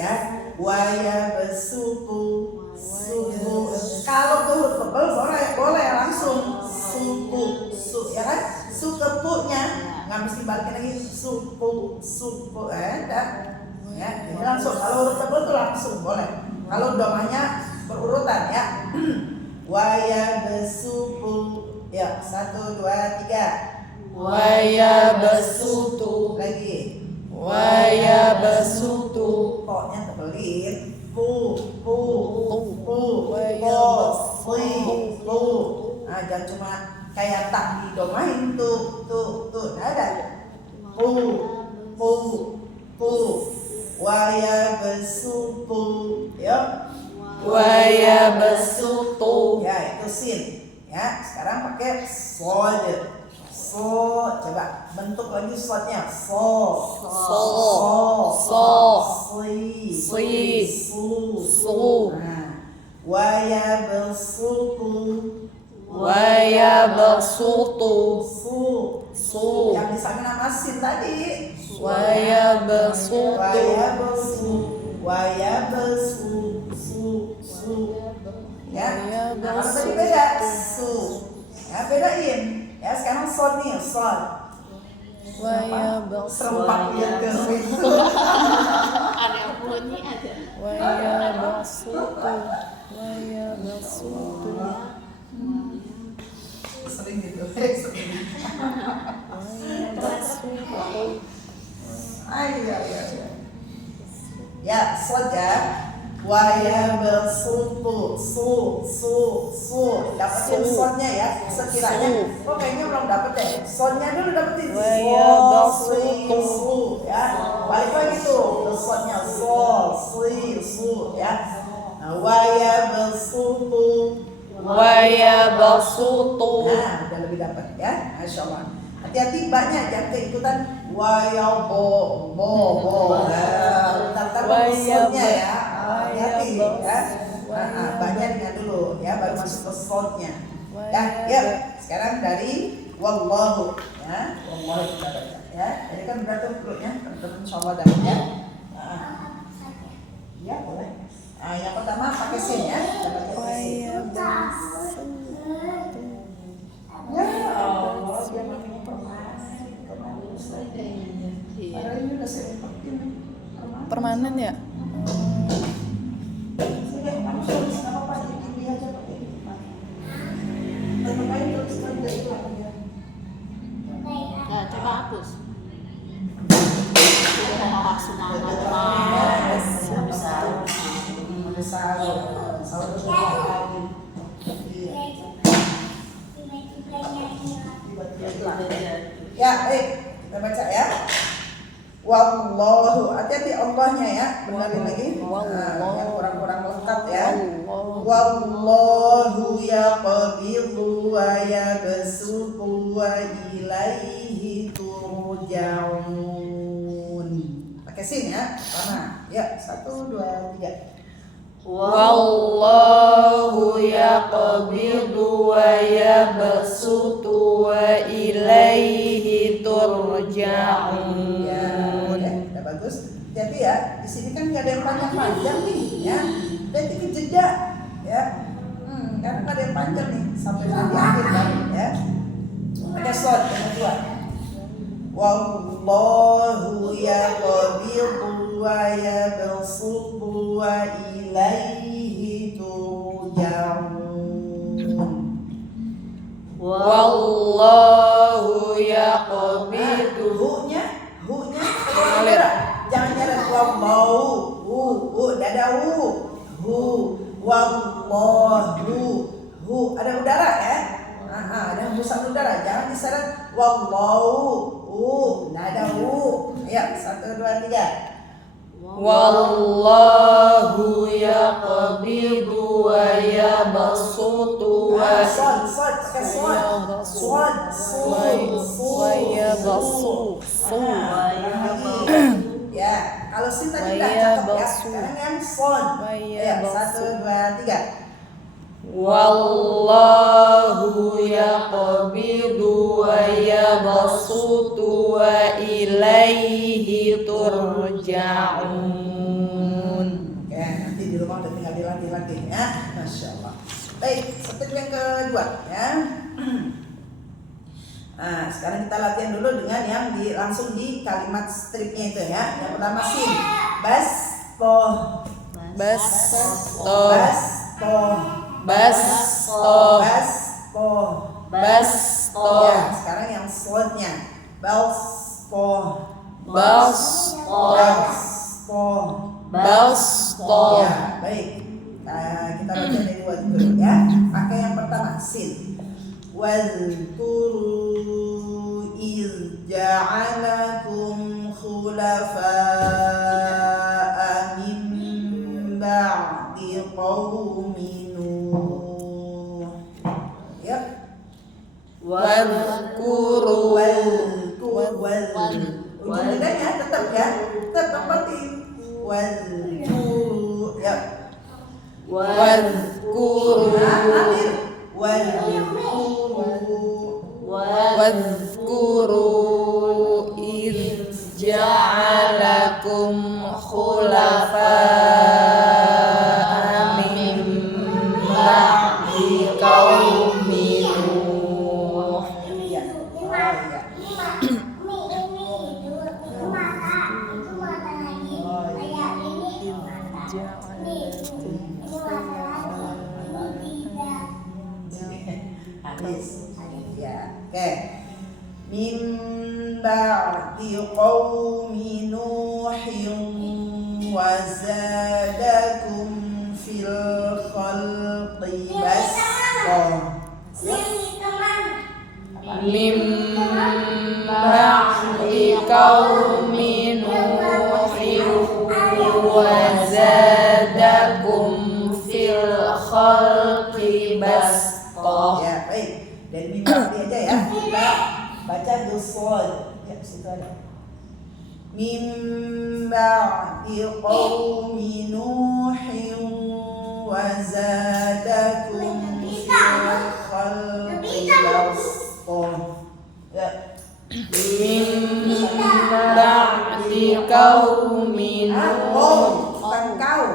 Ya, waya besuku. Kalau ke huruf tebal boleh langsung suku, ya kan? Sukepunya nggak mesti balikin lagi suku, dah. Ya, jadi langsung. Kalau huruf tebal tuh langsung boleh. Kalau domanya berurutan ya. Waya besuku. Ya, 1, 2, 3. Waya besutu. Lagi. Waya besutu. Pokoknya tebelin. Nah, jangan cuma kayak tak didomain tuh. Nah, ada. Waya besutu. Yuk. Waya besutu. Ya, itu sin. Ya, sekarang pakai sod. Coba bentuk lagi sodnya. Su. Waya besutu. Su. Yang disangin nama sin tadi. Waya besutu. Waya besu. Ya. Nah, kalau tadi beda su. Ya, bedain. Ya, sekarang sod nih, sod. Waya besutu. Serempak dia kering. Ada bunyi aja. Waya besutu. Waya besutu. Sering gitu. Waya besutu. Iya. Ya, sod ya. Waya besutu. Su. Dapetin sodnya ya. Sekiranya. Kayaknya belum dapet deh. Sodnya dulu dapetin. Waya besutu. Ya. balik lagi tuh ke sodnya sol, si, su ya. Nah, waya besutu. Waya basutu. Nah, udah lebih dapat ya, masya Allah. Hati-hati banyak jangan keikutan waya bo. Ntar sodnya ya, hati-hati ya. Banyak dengan dulu ya, baru masuk ke sodnya. Ya, sekarang dari wallahu ya, wallahu kita baca ya. Jadi kan berat tuh perutnya, teman-teman insyaallah dah ya. Ya boleh. Yang pertama pakai sin ya. Waya basutu. Ya Allah, dia mami permanen. Padahal ini udah saya umpetin Permanen ya? Sudah, kamu tulis nggak apa-apa, jadi aja pakai ini. Tetap aja tulis tidak hilang ya. Nah, coba hapus. Semangat banget. Ada sahur berdoa. Ya, baik, kita baca ya. Wallahu, hati-hati Allahnya ya, benerin lagi. Nah, yang kurang-kurang lengkap ya. Wallahu yaqbidu wa yabsutu wa ilaihi turja'un. Pakai sin ya, mana? Ya, 1, 2, 3. Wallahu yaqbidu wa yabsutu wa ilaihi turja'un. Udah bagus. Jadi ya, di sini kan nggak ada yang panjang-panjang nih, ya. Berarti ini jeda, ya. Karena nggak ada yang panjang nih sampai di akhir baru, ya. Pakai short yang kedua. Wallahu yaqbidu wa yabsutu wa ilaihi turja'un. Wallahu yaqbidu. Hu-nya jangan nyeret wallahu, dada wallahu, ada udara ya, ada hembusan udara, jangan diseret wallahu, dada ya, 1, 2, 3. Wallahu yaqbidu wa yabsutu wa yabsutu. Ya, kalau sin tadi udah cakep ya. Sekarang yang son. Ya, 1, 2, 3. Wallahu yaqbidu wa yabsutu wa ilaihi turja'un. Oke, nanti di rumah udah tinggal dilatih-latih ya. Masya Allah. Baik, step yang kedua ya. Nah, sekarang kita latihan dulu dengan yang langsung di kalimat stripnya itu ya. Yang pertama sin, basto, ya. Sekarang yang slotnya, balspo, ya. Baik, kita baca dari dua dulu ya. Pakai yang pertama sin. Wadhkuru iz ja'alakum khulafa'a min ba'di qaumi Nuh. Ya. Wadhkuru. Ujung lidahnya tetap ya, tetap tempatin. Wadhkuru. Ya. Wadhkuru. Wadhkuru iz ja'alakum khulafa'a min ba'di qaumi Nuh. Ya, oke. Min ba'di qaumi Nuhin wa zadakum fil khalqi basta. Min ba'di qaumi Nuh sod. Ya, situ ada. Min ba'di qaumi Nuhin wa zadakum fil khalqi basta. Ya. Min ba'di qaumin Bukan kau.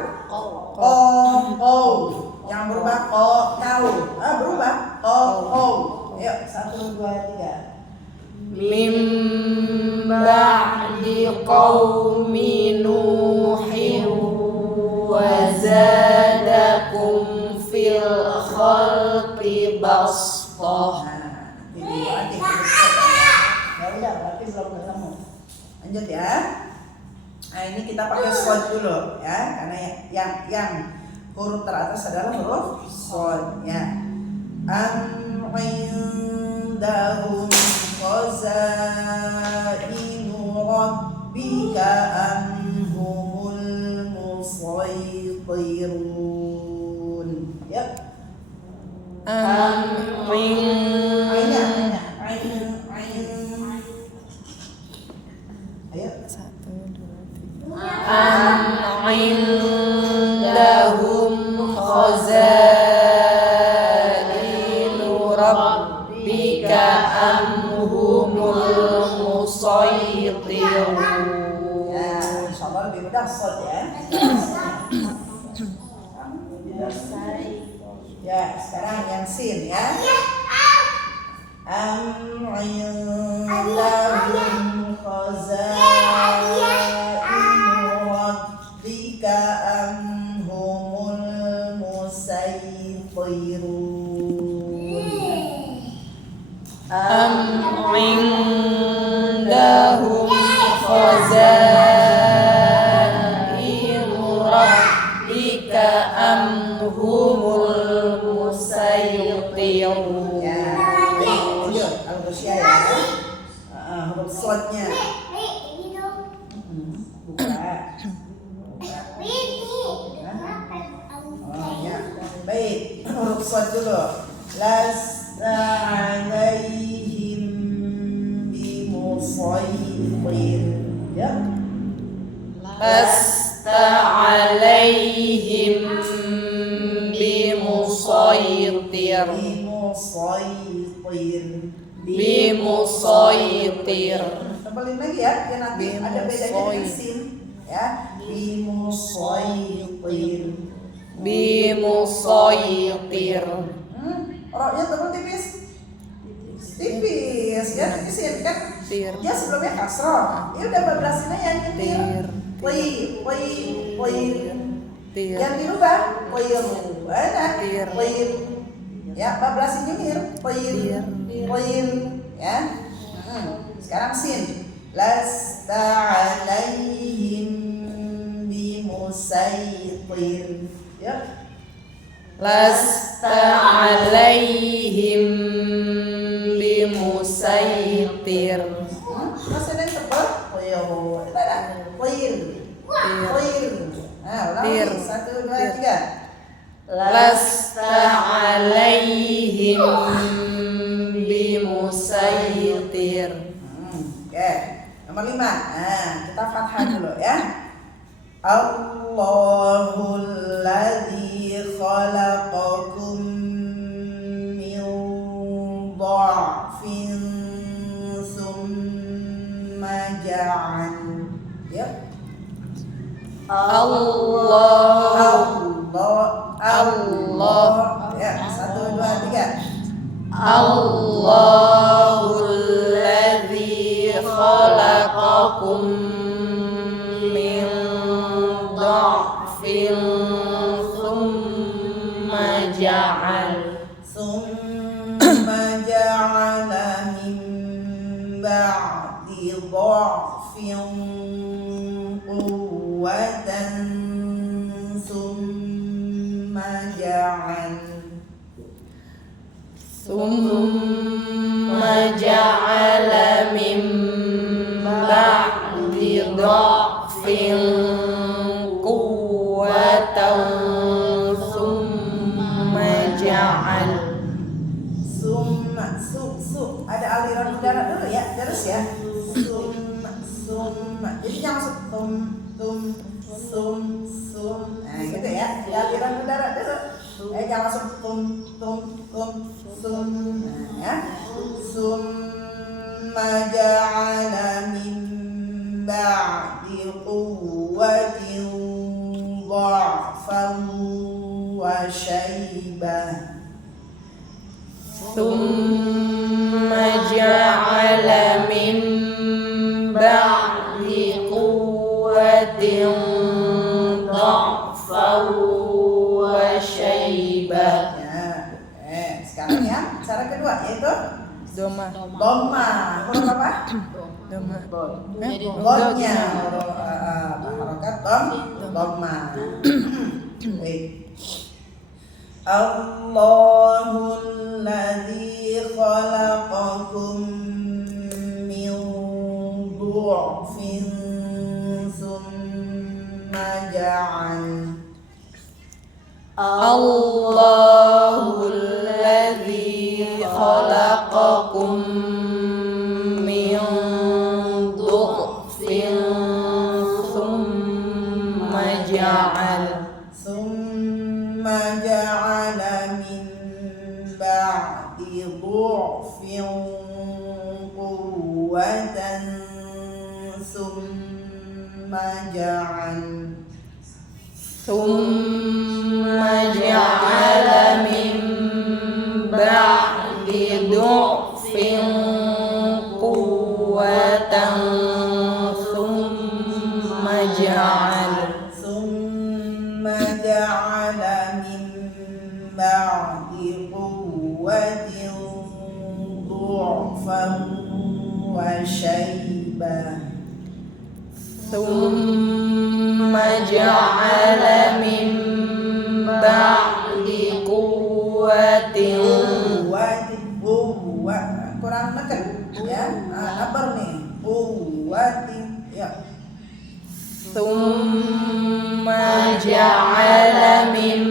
Yang berubah kau. Berubah kau. Ayo 1, 2, 3. min ba'di qaumin Nuhin wa zadakum fil khalqi basta. Nah, ini adik. Ya udah, berarti belum ketemu. Lanjut ya. Nah, ini kita pakai shod dulu ya, karena yang huruf teratas adalah huruf shod ya. Indahum khazainu rabbika humul musaytirun. Ya. Ayo. 1, 2, 3. Indahum khazainu rabbika humul musaytirun. Ya, insyaallah lebih mudah shod ya. Ya, sekarang yang sin ya. Indahum khazainu rabbika humul musaytirun. Indahum khazainu rabbika humul musaytirun. Ya, lanjut al-ghasyiyah ya. Huruf shadnya. Buka. Ya. Baik, huruf shad dulu. Lasta alaihim bimusaytir. Ya. Lasta alaihim bimusaytir. Bimusaytir. Tebelin lagi ya, biar nanti ada bedanya dengan sin ya. Bimusaytir. Bimusaytir. Roknya tebel tipis. Tipis ya, tipisin kan. Tir. Ya sebelumnya kasroh. Ya udah bablasin aja yang nyetir. Tir. Tir. Yang dirubah mana? Tir. Ya, bablasin nyengir. Tir. Ya. Sekarang sin. Lasta alaihim bimusaytir. Ya. Lasta alaihim bimusaytir. Masih ada yang tebal? Nah, ulang Tir. lagi. 1, 2, 3. Lasta alaihim bimusaytir. Oke. Nomor 5. Nah, kita fathah dulu ya. Allahul ladzi khalaqakum min dha'fin tsumma ja'al. Ya. Allah. Ya, 1, 2, 3. Allahul ladzi khalaqakum min dha'fin tsumma ja'al. Tsumma ja'ala min ba'di dha'fin quwwatan tsumma ja'al. Tsumma ja'ala min ba'di dha'fin quwwatan tsumma ja'al. Ada aliran udara dulu ya, terus ya. Jadi jangan langsung sum. Nah, gitu ya. Ya aliran udara dulu. Jangan langsung sum. Nah, ya. Summa ja'ala min ba'di quwwatin dha'fan wa shaybah. Thumma ja'ala min ba'di quwwatin dha'fan wa shaybah. Ya, sekarang ya, cara kedua yaitu Doma. dhamma. Huruf apa? Doma. Jadi Dhamnya. Harokat dhamma. Baik. Allahul ladzi khalaqakum min du'fin thumma ja'al. Allahul ladzi khalaqakum min du'fin thumma ja'al. Thumma ja'ala min ba'di du'fin quwwatan thumma ja'al. Thumma ja'ala min ba'di du'fin quwwatan thumma ja'al. Thumma ja'ala min ba'di quwwatin du'fan wa shaybah. Thumma ja'ala min ba'di quwwatin. Kurang neken ya. Nabar nih. Quwwatin ya. Thumma ja'ala min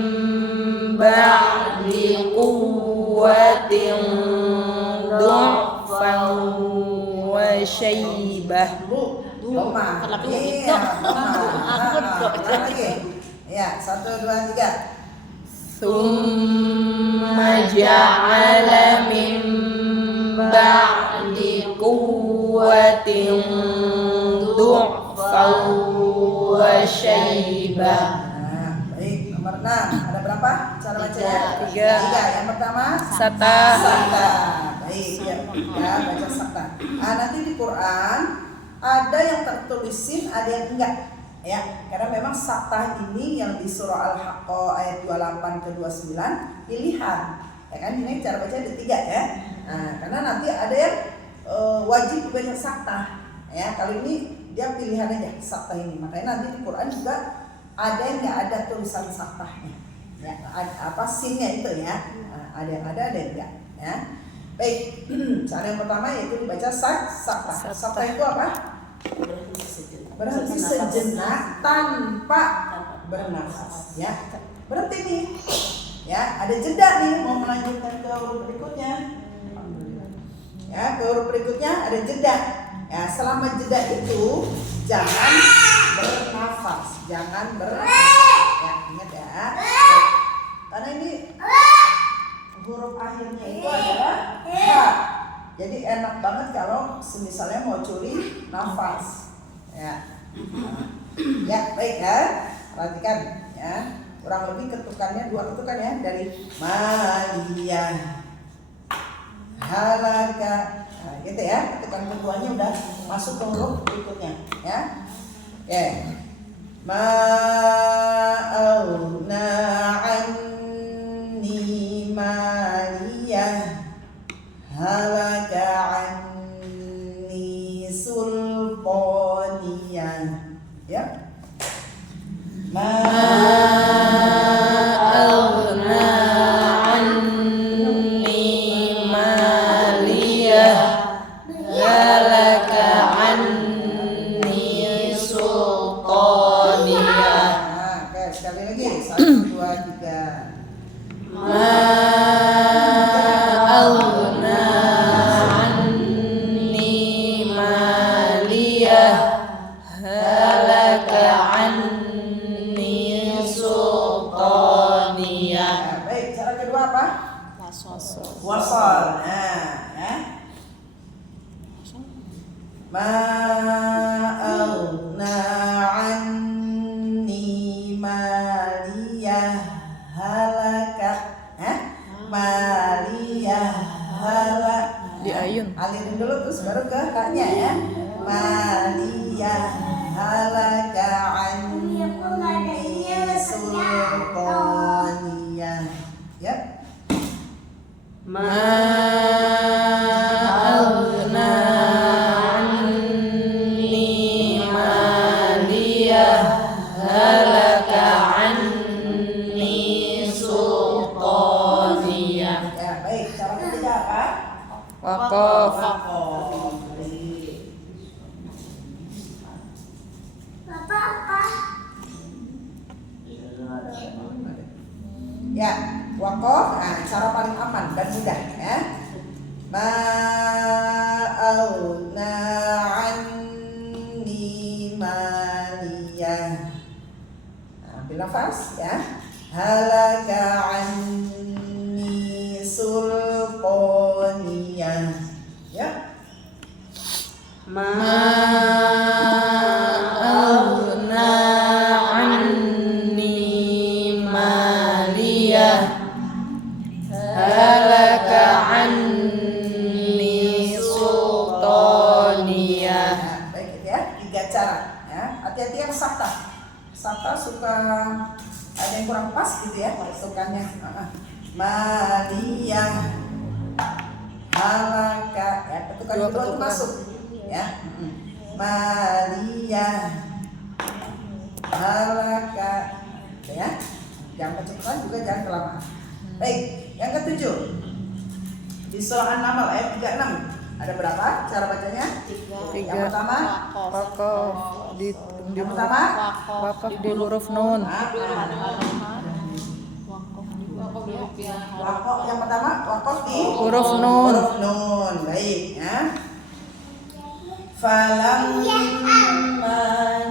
ba'di quwwatin du'fan wa shaybah. Dhamma. Tapi Iya, dhamma. Lagi. Ya, 1, 2, 3. Thumma ja'ala min ba'di quwwatin du'fan wa shaybah. Nah, baik. Nomor 6. Ada berapa cara bacanya? 3. Yang pertama Sata. sakta. Baik, ya, baca sakta. Nanti di Quran ada yang tertulisin, ada yang enggak. Ya, karena memang sakta ini yang di surah Al-Haqqah ayat 28 ke 29 pilihan. Ya kan, ini cara baca ada 3 ya. Nah, karena nanti ada yang wajib dibaca sakta. Ya, kalau ini dia pilihan aja sakta ini. Makanya nanti di Quran juga ada yang enggak ada tulisan saktanya. Ya, apa sinnya itu ya. Nah, ada yang ada yang enggak ya. Baik, cara yang pertama yaitu dibaca sakta. Sakta itu apa? Berhenti sejenak tanpa bernafas ya. Berhenti nih. Ya, ada jeda nih mau melanjutkan ke huruf berikutnya. Ya, ke huruf berikutnya ada jeda. Ya, selama jeda itu jangan bernafas, jangan ya, ingat ya. Karena ini huruf akhirnya itu adalah H. Jadi enak banget kalau misalnya mau curi nafas. Ya. Ya, baik ya. Perhatikan ya. Kurang lebih ketukannya 2 ketukan ya, dari maliyah, halaka. Nah, gitu ya. Ketukan keduanya udah masuk ke huruf berikutnya ya. Oke. Ma'auna anni maliyah, halaka anni sultaniyah. Ya. Ma'aghna anni maliyah, halaka anni sultaniyah. Nah, oke, sekali lagi. 1, 2, 3. Ma'aghna anni maliyah, baru ke haknya ya. Maliyah halaka anni sultaniyah. Ya. Ma aghna anni maliyah halaka anni sultaniyah. Ya, baik. Cara ketiga apa? Waqaf. Ya, waqaf. Nah, cara paling aman dan mudah ya. Ma aghna anni maliyah. Nah, ambil nafas ya. Halaka anni sultaniyah. Ya. Ma aghna anni maliyah halaka anni sultaniyah. Nah, baik itu ya, 3 cara ya. Hati-hati yang sabta. Sabta suka ada yang kurang pas gitu ya pasukannya. Maliyah halaka ya, ketukan Dua kedua itu ketukan. masuk ya. Maliyah halaka ya. Jangan kecepatan juga jangan kelamaan. Baik, yang ketujuh di surah An-Naml ayat 36 ada berapa cara bacanya? Tiga. Yang pertama, Waqaf di yang pertama waqaf di huruf nun. Wakaf yang pertama wakaf di Huruf nun. Huruf nun. Baik ya. Falamma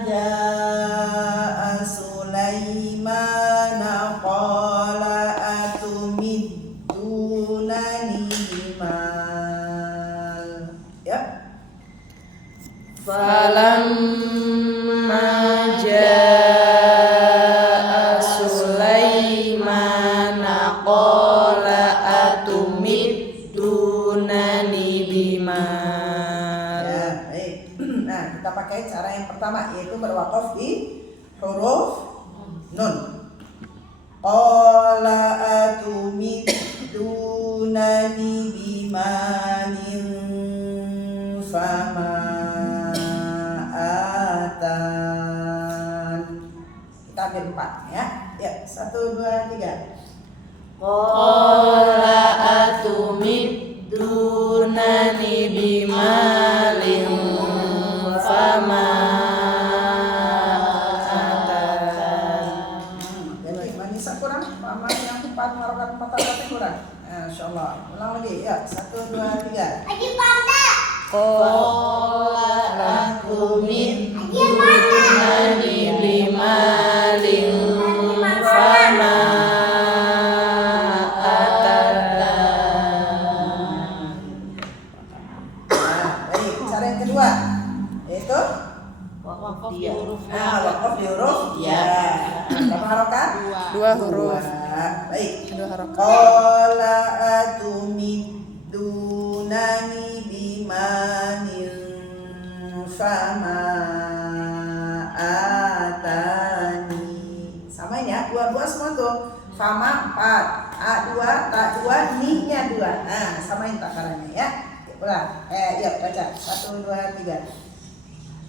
jaa Sulaiman qala atumiddunani bimal. Ya. Falamma jaa Sulaiman qala atumiddunani bimal. Ya, baik. Nah, kita pakai cara yang pertama yaitu berwakaf di huruf nun. Qala atumiddunani bimalin fama atan. Kita ambil 4 ya. Ya, 1 2 3. Qala atumiddunani bimalin fama atan. Jadi Manisa kurang, Mama yang 4 harokat 4 harokat kurang. Nah, insyaallah. Ulang lagi. Ya, 1 2 3. Qala atumiddunani bimalin fama Baik, cara yang kedua yaitu Wakaf di huruf wakaf di huruf ya. Berapa harokat? Dua huruf. Baik. Dua harokat. Qala atumiddunani bimanin fama atani. Samain ya, dua-dua semua tuh. Fama 4, A 2, Ta 2, Ni-nya 2. Nah, samain takarannya ya. Ulang. Yuk baca. 1 2 3.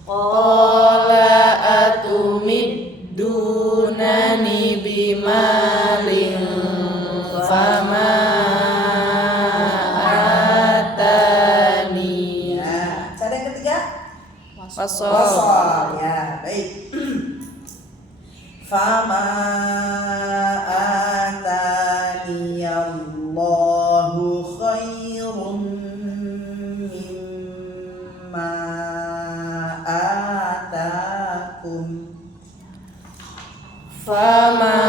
Qala atumiddunani bimalin fama atani. Ya, cara yang ketiga Wasol. wasol ya, baik. Fama atani Allahu khairum mimma atakum. Fama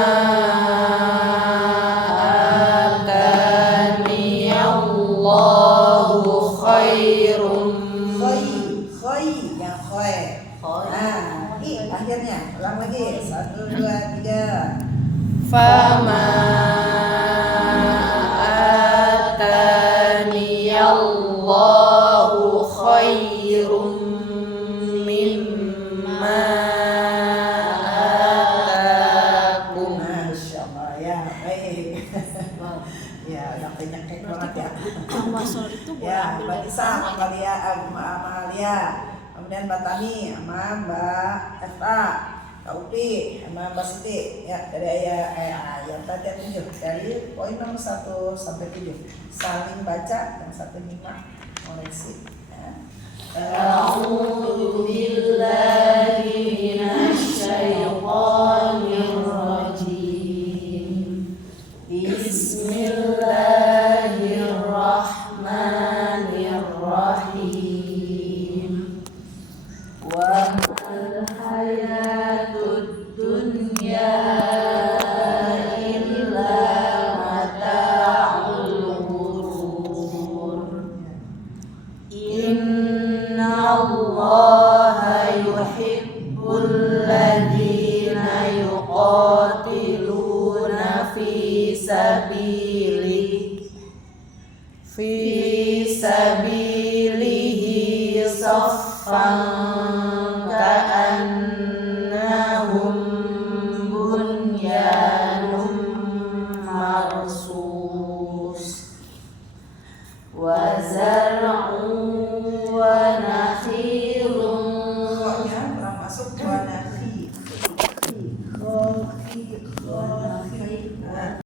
atani Allahu khairum. Khoi yang khoi. Nah, ini akhirnya ulang lagi. 1 2 3. Fama atani Allahu khairum mimma atakum. Masya Allah ya, baik. Ya, udah kenyek banget ya. Wasol itu boleh Ya, ambil Mbak dari Isa, sana Mbak ya. Lia, Amalia, kemudian Mbak Tami, sama Mbak Eva, Kak Upi, sama Mbak Siti. Ya, dari ayat tadi 7, dari poin nomor 1 sampai 7. Saling baca dan satu nyimak koreksi. Ya. A'udzu billahi minasyaitonir rajim. Bismillahirrahmanirrahim. Wa mal hayatud dunya illa mata'ul ghurur. Inna Allaha yuhibbul ladzina yuqatiluna fi sabilihi saffan ka'annahum bunyanun marsus. Wa zar'un wa nakhilun. Pokoknya kurang masuk warna fi.